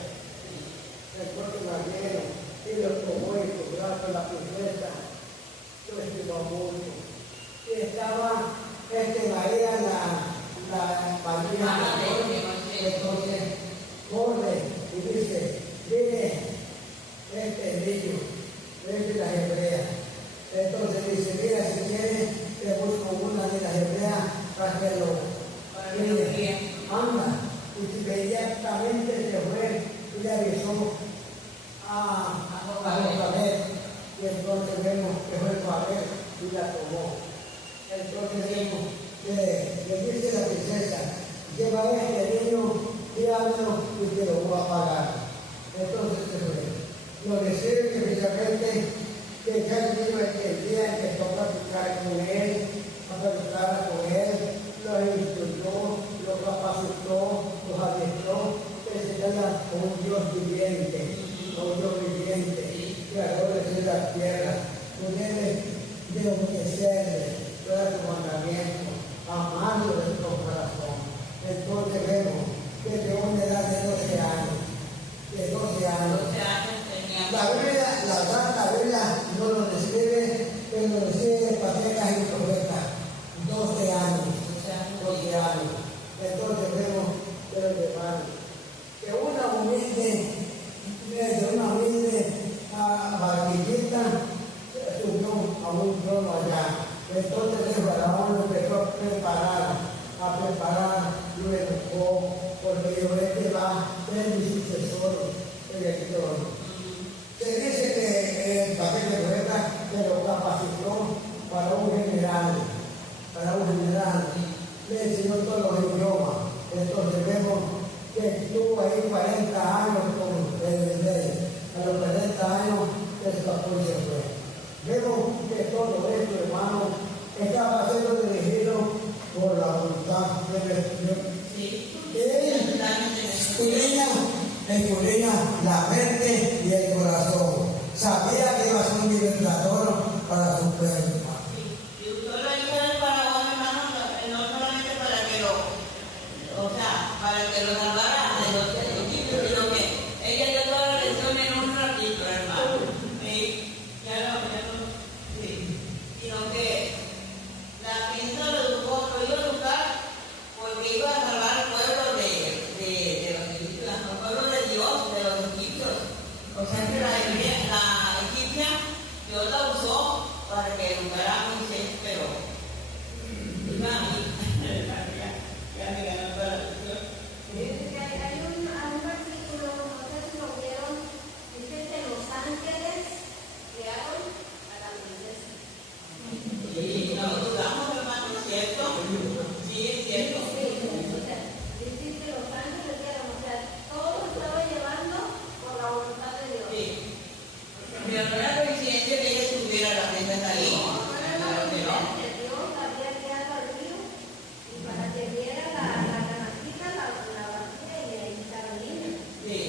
Entonces la vieron y los tomó y su brazo la princesa. Yo estimó mucho. Y estaba María la María. Entonces corre y dice, viene niño, de las hebreas. Entonces dice, mira, si quieres, te busco una de las hebreas para que lo anda. Y inmediatamente se fue y le avisó a Josabet. Y entonces vemos que fue Josabet y la tomó. Entonces vemos que le dice la princesa, lleva niño, llévamelo y te lo voy a pagar. Entonces se fue. Lo decía que precisamente que ya el niño entendía, empezó a platicar con él, lo instruyó, lo capacitó, los adiestró, que se llama un Dios viviente, creador de la tierra, con él de obedecerle, todo su mandamiento, amarlo de todo corazón. Entonces, tesoro elector. Se dice que el papel de Rueda se lo capacitó para un general, le enseñó todos los idiomas. Entonces vemos que estuvo ahí 40 años con el rey. A los 40 años escapó y se fue. Vemos que todo esto, hermano, estaba siendo dirigido por la voluntad de Dios. Él escudriña la mente y el corazón. Sabía que iba a ser un libertador para su pueblo. Y usted lo hizo en el Paraguay, hermano, no solamente para que lo salvara de los egipcios, sino que ella dio toda la lección en un ratito, hermano. Sino que la princesa lo iba a educar porque iba a salvar al pueblo de los egipcios, al pueblo de Dios, de los egipcios. O sea que la egipcia, Dios la usó para que educara a Moisés, pero ya me ganó toda la lección. Hay un versículo, no sé si lo vieron, dice que los ángeles crearon a la princesa. Sí, lo usamos, hermano, ¿es cierto? Sí, es cierto. Dice que los ángeles crearon, o sea, todo lo estaba llevando por la voluntad de Dios. Sí. Pero no era coincidencia que ella estuviera la princesa ahí. Dios había creado al río y para que viera la canastita, la vacía y ahí estaba el niño. Sí.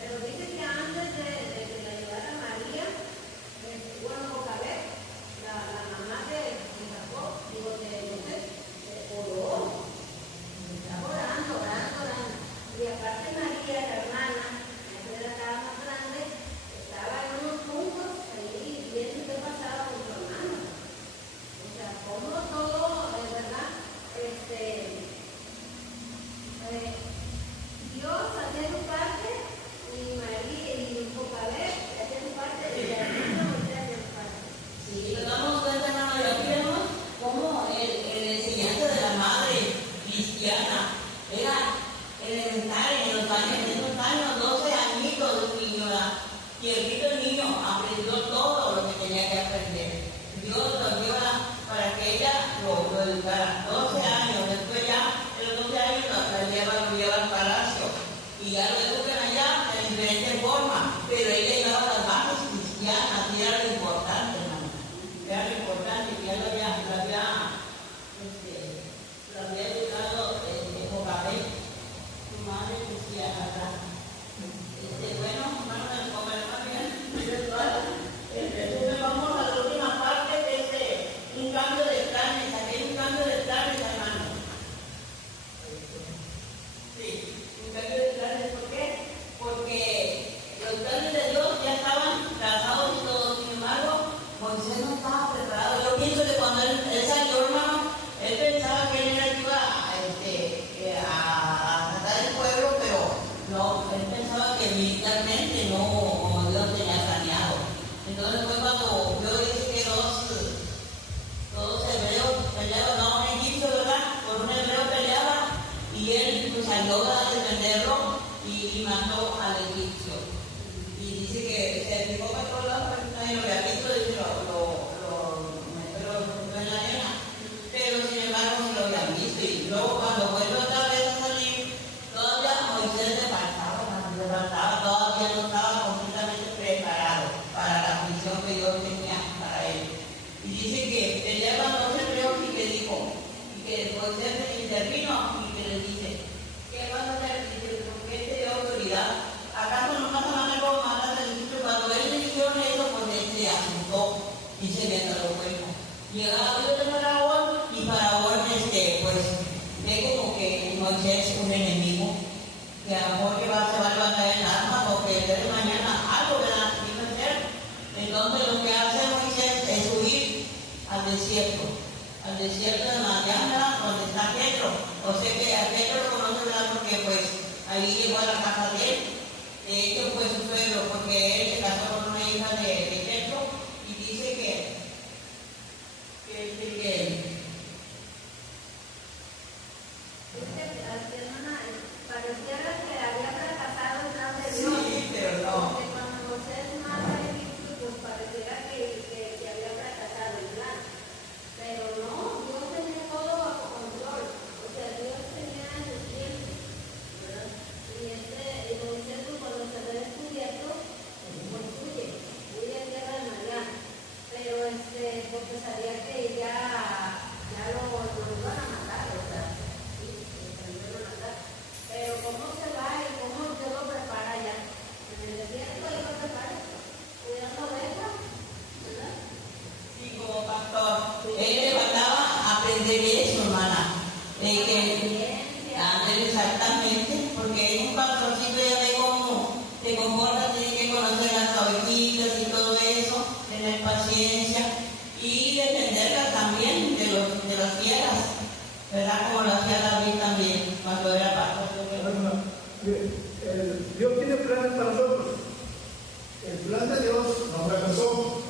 Pero dice que antes de que la llevara María, bueno, Jocabet, la mamá de Jacob, digo, de José, oró. Estaba orando. Y aparte María, la hermana, que era la más grande, estaba en unos puntos ahí viendo qué pasaba con su hermano. O sea, como todo, es verdad, Dios hacía su parte y María y Jocabet hacía su parte y la hermana Moisés hacía su parte. Sí, nos damos cuenta, hermano, y aquí vemos cómo el enseñanza de la madre cristiana era elemental en los años, 12 añitos de un niño, ¿verdad? Y el niño aprendió todo lo que tenía que aprender. Dios lo dio para que ella lo educara. 12 años, después ya, de los 12 años lo lleva al palacio. Y ya lo educan allá de diferentes formas, pero ella llevaba las bases cristianas, y era lo importante, hermano. Era lo importante, que ya lo había educado Jocabet, su madre cristiana, ¿verdad? Bueno, hermano, como hermano, entonces vamos a la última parte de un cambio de planes. Aquí hay un cambio de planes, hermano. Sí, un cambio de planes. ¿Por qué? Porque los planes de Dios ya estaban trazados y todo. Sin embargo, Moisés no estaba preparado. Yo pienso que cuando él salió, hermano, él pensaba que él era el que iba a tratar el pueblo, pero no, él pensaba que militarmente no, como Dios tenía planeado. Entonces fue cuando yo dije que dos hebreos peleaban, no, un egipcio, ¿verdad? Por un hebreo peleaba y él pues salió a defenderlo y mató al egipcio. Y dice que se fijó para todos lados, nadie lo había visto, dice lo metió en la arena. Pero sin embargo se lo habían visto y luego cuando vuelve otra vez a salir, todavía Moisés le faltaba, todavía no estaba completamente preparado para la misión que Dios tenía para él. Y dice que él lleva 12 hebreos y que dijo, y que Moisés intervino y que le dice, ¿qué vas a hacer? Dice, ¿por qué te dio autoridad? ¿Acaso no vas a mandar como mandaste al Egipto? Cuando él le dijeron eso, pues él se asustó y se le atoró el cuerpo. Llegaba Dios de Faraón y Faraón pues ve como que Moisés es un enemigo, que a lo mejor que se va a levantar en armas o que el día de mañana algo le va a hacer. Entonces lo que hace Moisés es huir al desierto de Madián, donde está Pedro. O sea que a Pedro lo conoce, ¿verdad? Porque pues ahí llegó a la casa de él. De hecho fue su suegro, porque él se casó con una hija de Pedro y dice que pareciera que había fracasado en exactamente, porque en un pastorcito ya ve cómo se comporta, tiene que conocer las ovejitas y todo eso, tener paciencia y defenderlas también de las fieras, ¿verdad? Como lo hacía David también cuando era pastor. Dios tiene planes para nosotros. El plan de Dios no fracasó.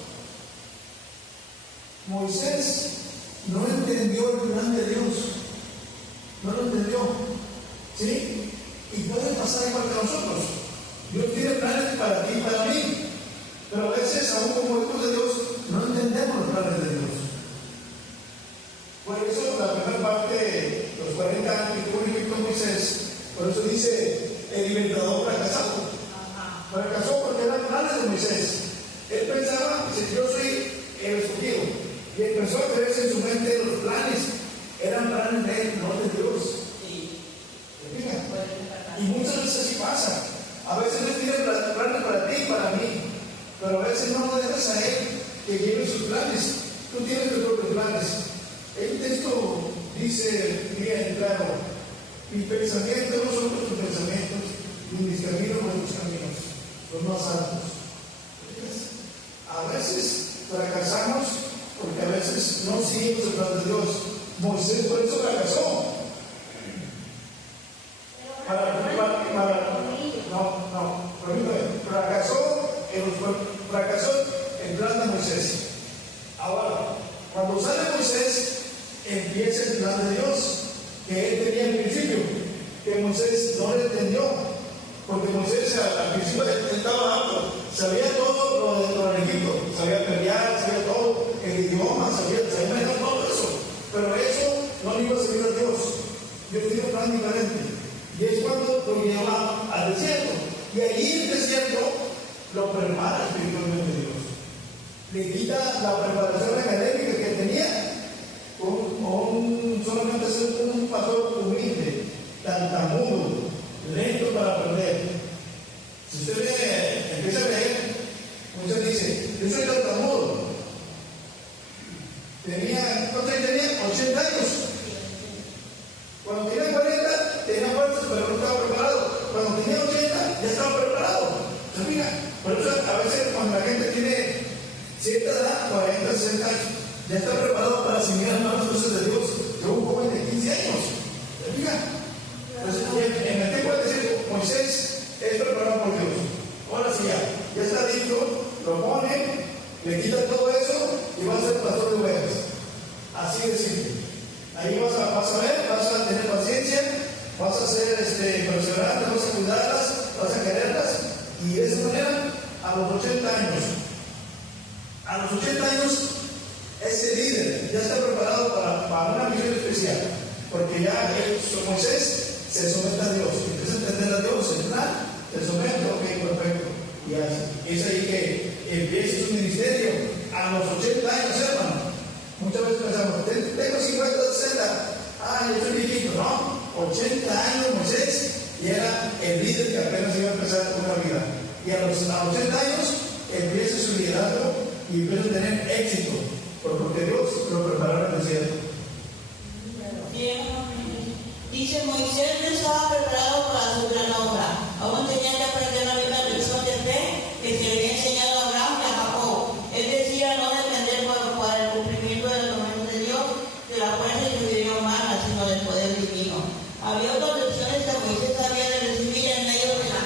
Moisés no entendió el plan de Dios. No lo entendió. ¿Sí? Y puede pasar igual que nosotros. Dios tiene planes para ti y para mí. Pero a veces, aún como hijos de Dios, no entendemos los planes de Dios. Por eso, la primera parte, los 40 años que tuvo Egipto Moisés, por eso dice el libertador fracasado. Fracasó porque eran planes de Moisés. Él pensaba, dice, yo soy el escogido. Y empezó a creerse en su mente los planes. Eran planes de él, no de Dios. ¿Me fijas? Y muchas veces así pasa. A veces Dios tiene planes para ti y para mí. Pero a veces no lo dejas a él que lleve sus planes. Tú tienes tus propios planes. El texto dice bien claro: mis pensamientos no son tus pensamientos, ni mis caminos no son tus caminos, son más altos. A veces fracasamos porque a veces no seguimos el plan de Dios. Moisés por eso fracasó. Fracasó el plan de Moisés. Ahora, cuando sale Moisés, empieza el plan de Dios que él tenía al principio, que Moisés no le entendió, porque Moisés al principio estaba alto, sabía todo lo de Egipto, sabía pelear, sabía todo, el idioma, sabía manejar todo eso, pero eso no le iba a servir a Dios. Dios tiene un plan diferente, y es cuando lo lleva al desierto, y allí en el desierto lo prepara espiritualmente Dios, le quita la preparación académica que tenía, solamente ser un pastor humilde, tartamudo, lento para aprender. Si usted empieza a leer, muchos dicen, yo soy tartamudo. ¿Cuántos años tenía? 80 años. Cuando tenía 40, tenía fuerzas, pero no estaba preparado. Cuando tenía 80, ya estaba preparado. Entonces, mira, por eso a veces cuando la gente tiene cierta edad, 40, 60 años, ya está preparado para asimilar nuevas cosas de Dios. Yo, un joven de 15 años. Fíjate. Entonces, en el tiempo de decir, Moisés es preparado por Dios. Ahora sí, ya está listo, lo pone, le quita todo eso y va a ser pastor de ovejas. Así de simple. Ahí vas a ver, vas a tener paciencia, vas a ser perseverante, vas a cuidarlas, vas a quererlas. Y de esa manera, a los 80 años, ese líder ya está preparado para una misión especial, porque ya Moisés se somete a Dios, empieza a entender a Dios, el plan, se somete, ok, perfecto, y es ahí que empieza su ministerio a los 80 años, hermano. Muchas veces pensamos, tengo 50, 60, yo soy viejito, no, 80 años Moisés, y era el líder que apenas iba a empezar una vida, y a los 80 años empieza su liderazgo y empieza a tener éxito, porque Dios lo preparó en el desierto. Dice, Moisés no estaba preparado para su gran obra, aún tenía que aprender la misma lección de fe que se le había enseñado a Abraham y a Jacob. Él decía no depender para el cumplimiento de los momentos de Dios, de la fuerza y sabiduría humana, sino del poder divino. Había otras lecciones que Moisés había de recibir en medio de la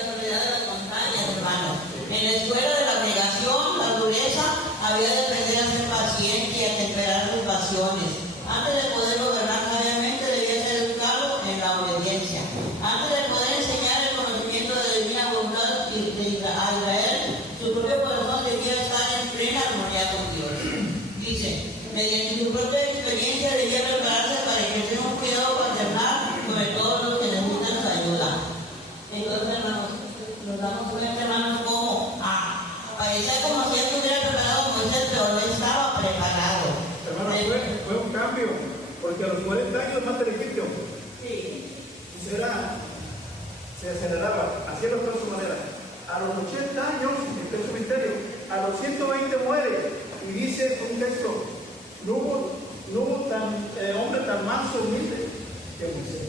soledad de las montañas, hermanos. En la escuela de la obligación, la dureza, había de aprender a ser paciente y a temperar sus pasiones. Antes de poder gobernar sabiamente, debía ser educado en la obediencia. Antes de poder enseñar el conocimiento de la divina voluntad a Israel, su propio corazón debía estar en plena armonía con Dios. Dice, mediante su propia experiencia debía prepararse para ejercer un cuidado paternal sobre todos los que necesitan su ayuda. Entonces, hermanos, nos damos cuenta, hermanos, cómo parecía como si estuviera preparado Moisés, pero no estaba preparado. Hermano, fue un cambio, porque a los 40 años mata el egipcio. Sí. Se aceleraba, hacía las cosas de su manera. A los 80 años empezó su ministerio, a los 120 muere, y dice un texto, no hubo hombre tan más humilde que Moisés.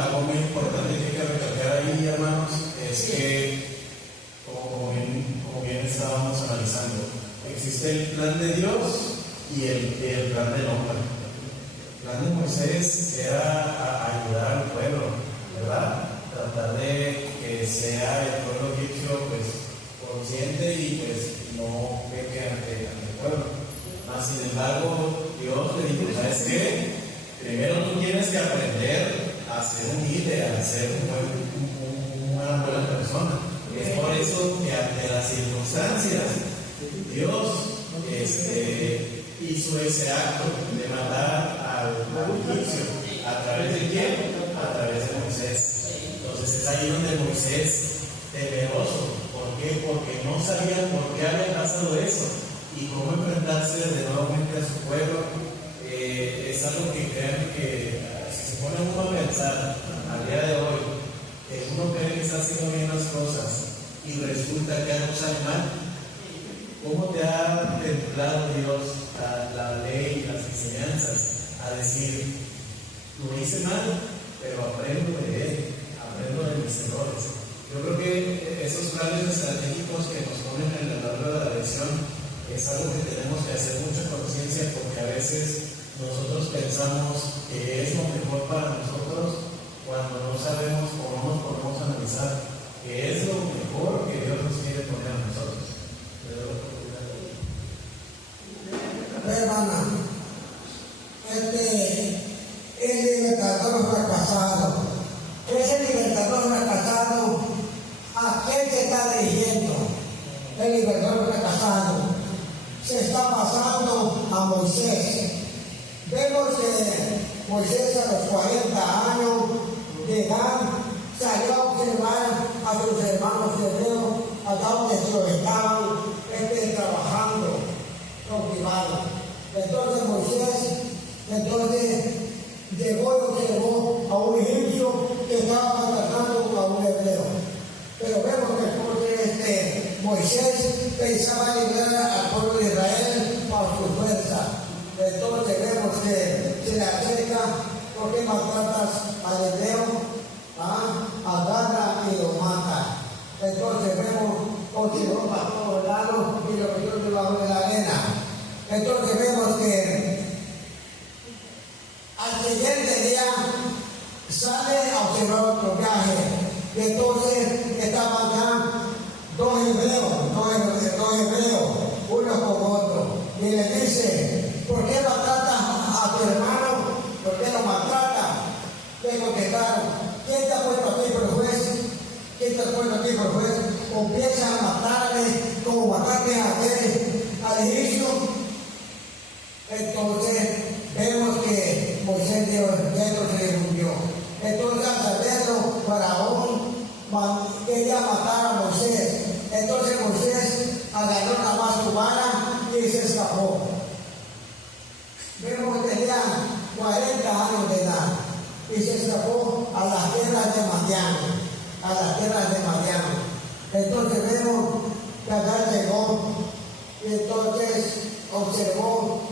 Algo muy importante que hay que recalcar ahí, hermanos, es que, como bien estábamos analizando, existe el plan de Dios y el plan del hombre. El plan de Moisés era ayudar al pueblo, ¿verdad? Tratar de que sea el pueblo egipcio pues consciente y pues no peque ante el pueblo. Mas, sin embargo, Dios le dijo, ¿sabes qué? Primero tú tienes que aprender a ser humilde, a ser una buena persona. Es por eso que ante las circunstancias, Dios hizo ese acto de matar al egipcio. ¿A través de quién? A través de Moisés. Entonces es ahí donde Moisés, temeroso, ¿por qué? Porque no sabía por qué había pasado eso y cómo enfrentarse de nuevamente a su pueblo. Es algo que creen que si se pone uno a pensar al día de hoy, uno cree que está haciendo bien las cosas y resulta que algo sale mal. ¿Cómo te ha templado Dios la ley y las enseñanzas a decir, lo hice mal, pero aprendo de él, aprendo de mis errores? Yo creo que esos planes estratégicos que nos ponen en la largo de la lección es algo que tenemos que hacer mucha conciencia, porque a veces nosotros pensamos que es lo mejor para nosotros cuando no sabemos o no nos podemos analizar que es lo mejor que Dios nos quiere poner a nosotros. Hermana, el libertador fracasado. Ese libertador fracasado, ¿a quién se está dirigiendo? El libertador fracasado se está pasando a Moisés. Vemos que Moisés a los 40 años de edad salió a observar a sus hermanos hebreos allá donde se estaban trabajando, cultivando. Entonces Moisés llegó y observó a un egipcio que estaba maltratando a un hebreo. Pero vemos que Moisés pensaba liberar al pueblo de Israel por su fuerza. Entonces vemos que se le acerca, ¿por qué maltratas al hebreo? Agarra y lo mata. Entonces vemos, continuó para todos lados y lo metió debajo de la arena. Entonces vemos que al siguiente día sale a observar otro viaje. Y entonces estaban ya dos hebreos, uno con otro. Y le dice, ¿por qué maltratas a tu hermano? ¿Por qué lo maltratas? Le contestaron, ¿quién te ha puesto aquí por juez? ¿Quién te ha puesto aquí por juez? O empiezan a matarle como mataste al egipcio. Entonces vemos que Moisés ya no se refugió. Entonces al saberlo, Faraón quería matar a Moisés. Entonces Moisés agarró nada más su vara y se escapó. Vemos que tenía 40 años de edad y se escapó a las tierras de Madián. Entonces vemos que acá llegó y entonces observó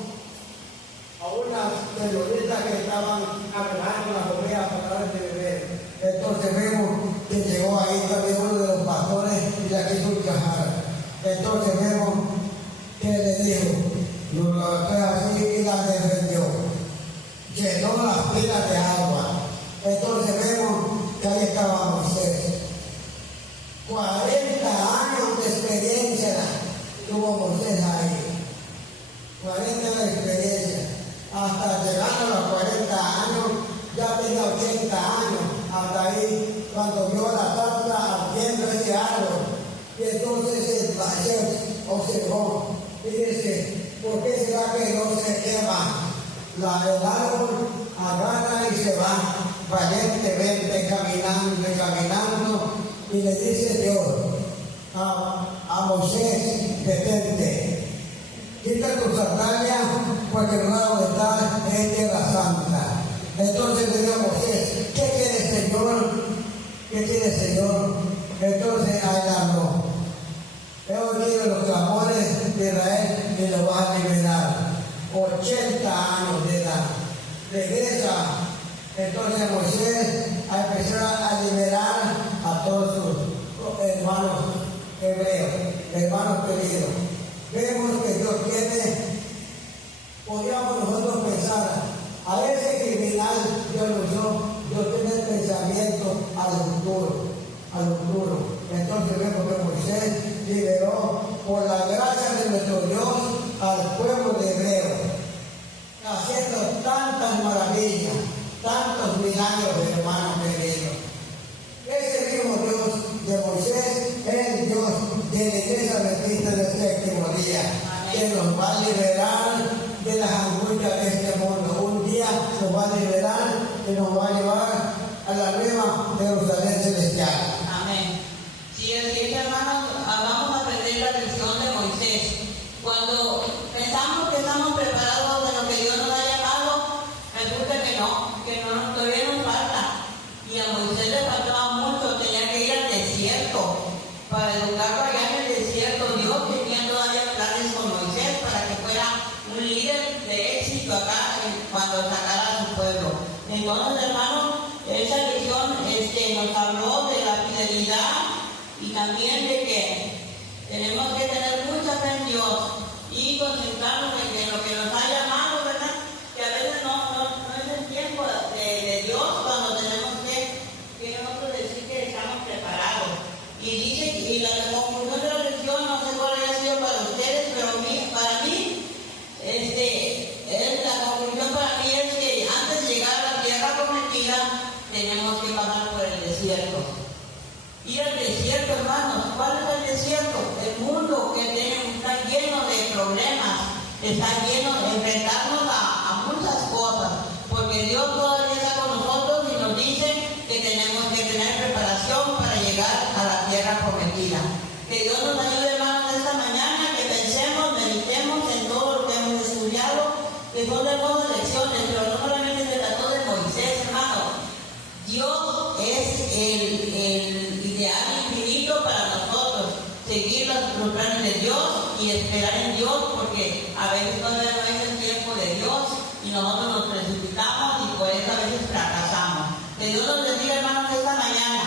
a unas terroristas que estaban agarrando las ovejas para darle de beber. Entonces vemos que llegó ahí también uno de los pastores y la quiso encajar. Entonces vemos que le dijo, no lo estoy así, y la defendió. Llenó las pilas de agua. Entonces vemos que ahí estaba Moisés. 40 años de experiencia tuvo Moisés ahí. 40 años de experiencia. Hasta llegando a los 40 años, ya tenía 80 años. Hasta ahí, cuando vio la zarza ardiendo ese árbol. Y entonces se observó y dice, ¿por qué será que no se quema? El árbol agarra y se va valientemente caminando, y le dice Dios a Moisés, detente, quita tu sandalia porque el lugar donde estás es tierra santa. Entonces le dijo a Moisés, ¿qué quiere Señor? ¿Qué quiere Señor? Entonces a él habló, he oído los clamores de Israel y lo vas a liberar. 80 años de edad. regresa entonces Moisés a empezar a liberar a todos sus hermanos hebreos, hermanos queridos. Vemos que Dios tiene, podríamos nosotros pensar, a ese criminal Dios lo usó, Dios tiene el pensamiento al futuro. Entonces vemos que Moisés liberó por la gracia de nuestro Dios al pueblo de Hebreo, haciendo tantas maravillas, tantos milagros, hermanos queridos. Ese mismo Dios de Moisés es el Dios de la Iglesia Adventista del Séptimo Día, que nos va a liberar de las angustias de este mundo. Un día nos va a liberar y nos va a llevar a la nueva Jerusalén celestial. Amén. Sí, así es, hermanos, vamos a aprender la lección de Moisés. Cuando pensamos que estamos preparados de lo que Dios nos ha llamado, resulta que no, todavía nos falta. Y a Moisés le faltaba mucho, tenía que ir al desierto para educarlo allá en el desierto. Dios tenía todavía planes con Moisés para que fuera un líder de éxito acá cuando sacara a su pueblo. Entonces, hermanos, esa lección nos habló de la fidelidad y también de que tenemos que tener mucha fe en Dios y concentrarnos en lo que nos ha llamado, ¿verdad? Que a veces no es el tiempo de Dios cuando tenemos que nosotros decir que estamos preparados. Y dice, y la conclusión de la lección, no sé cuál haya sido para ustedes, pero para mí, la conclusión para mí es que antes de llegar a la tierra prometida, tenemos que pasar por el desierto. Ir al desierto, hermanos, ¿cuál es el desierto? El mundo que está lleno de problemas, está lleno de enfrentarnos a muchas cosas, porque Dios todavía está con nosotros y nos dice que tenemos que tener preparación para llegar a la tierra prometida. Que Dios nos ayude, hermanos, esta mañana, que pensemos, meditemos en todo lo que hemos estudiado, que son hermosas lecciones, pero no solamente se trató de Moisés, hermano. Dios es el ideal infinito para nosotros, seguir los planes de Dios y esperar en Dios, porque a veces no es el tiempo de Dios y nosotros nos precipitamos y por eso a veces fracasamos. Que Dios nos bendiga, hermanos, esta mañana.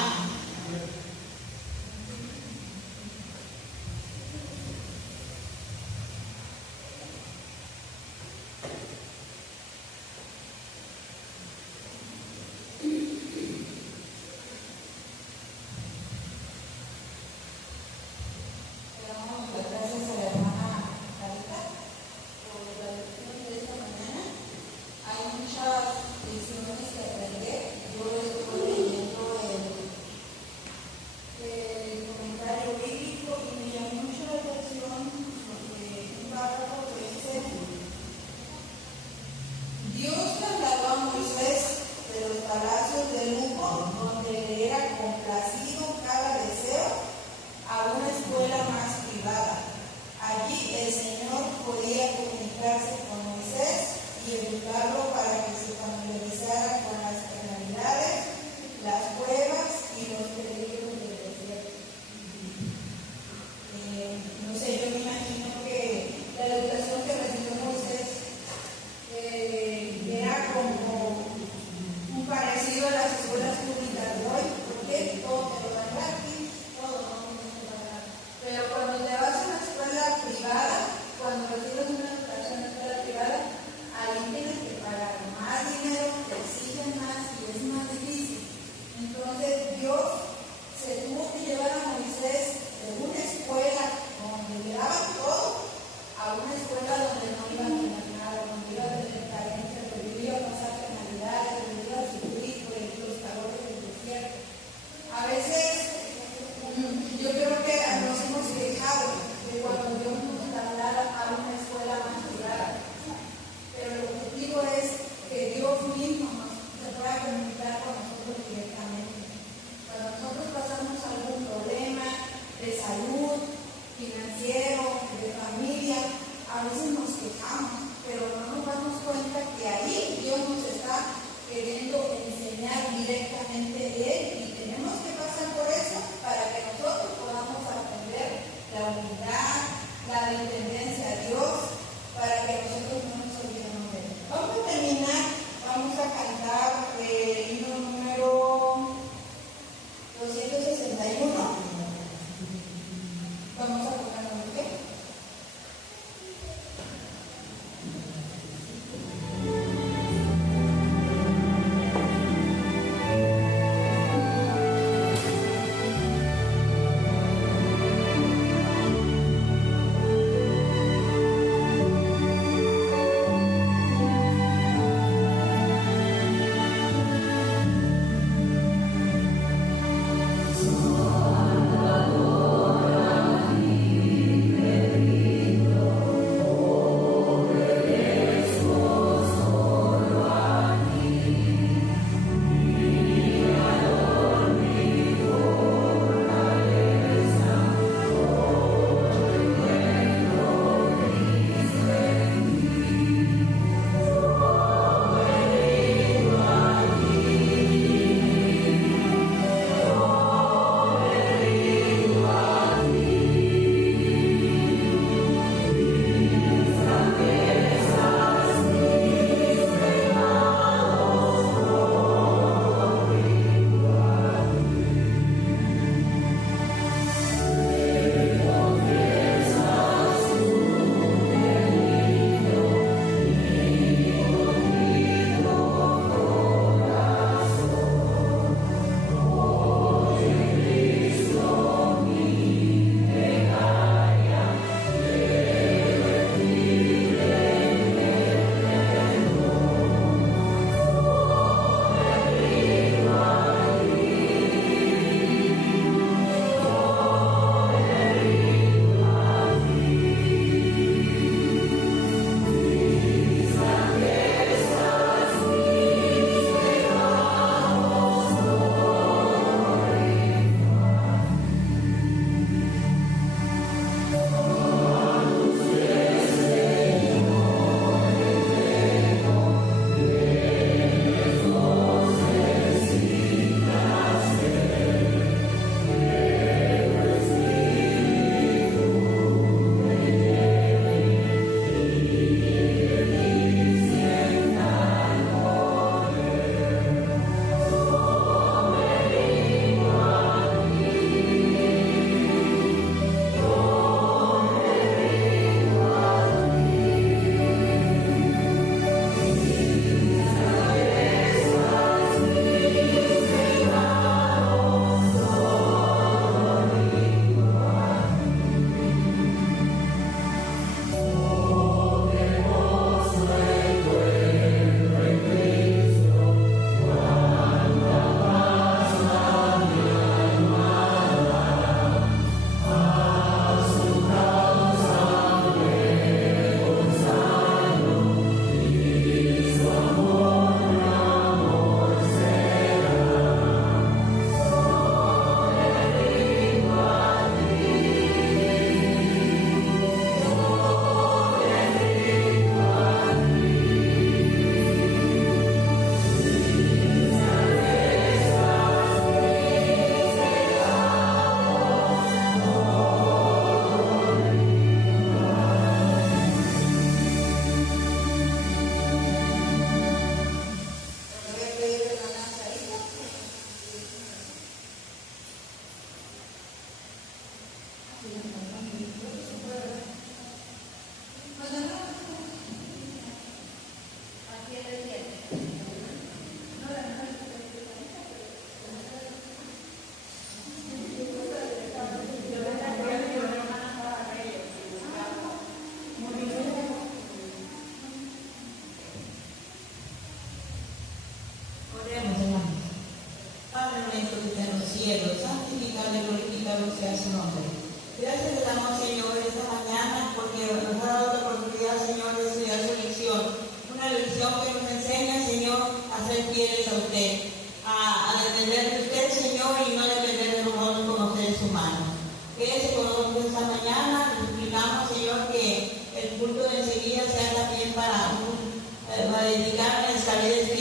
Bendito sea su nombre. Gracias le damos, Señor, esta mañana porque nos ha dado la oportunidad, Señor, de estudiar su lección. Una lección que nos enseña, Señor, a ser fieles a usted, a depender de usted, Señor, y no depender de nosotros como seres humanos. Quédese con nosotros esta mañana. Nos suplicamos, Señor, que el culto de enseguida sea también para dedicar a la escalera espiritual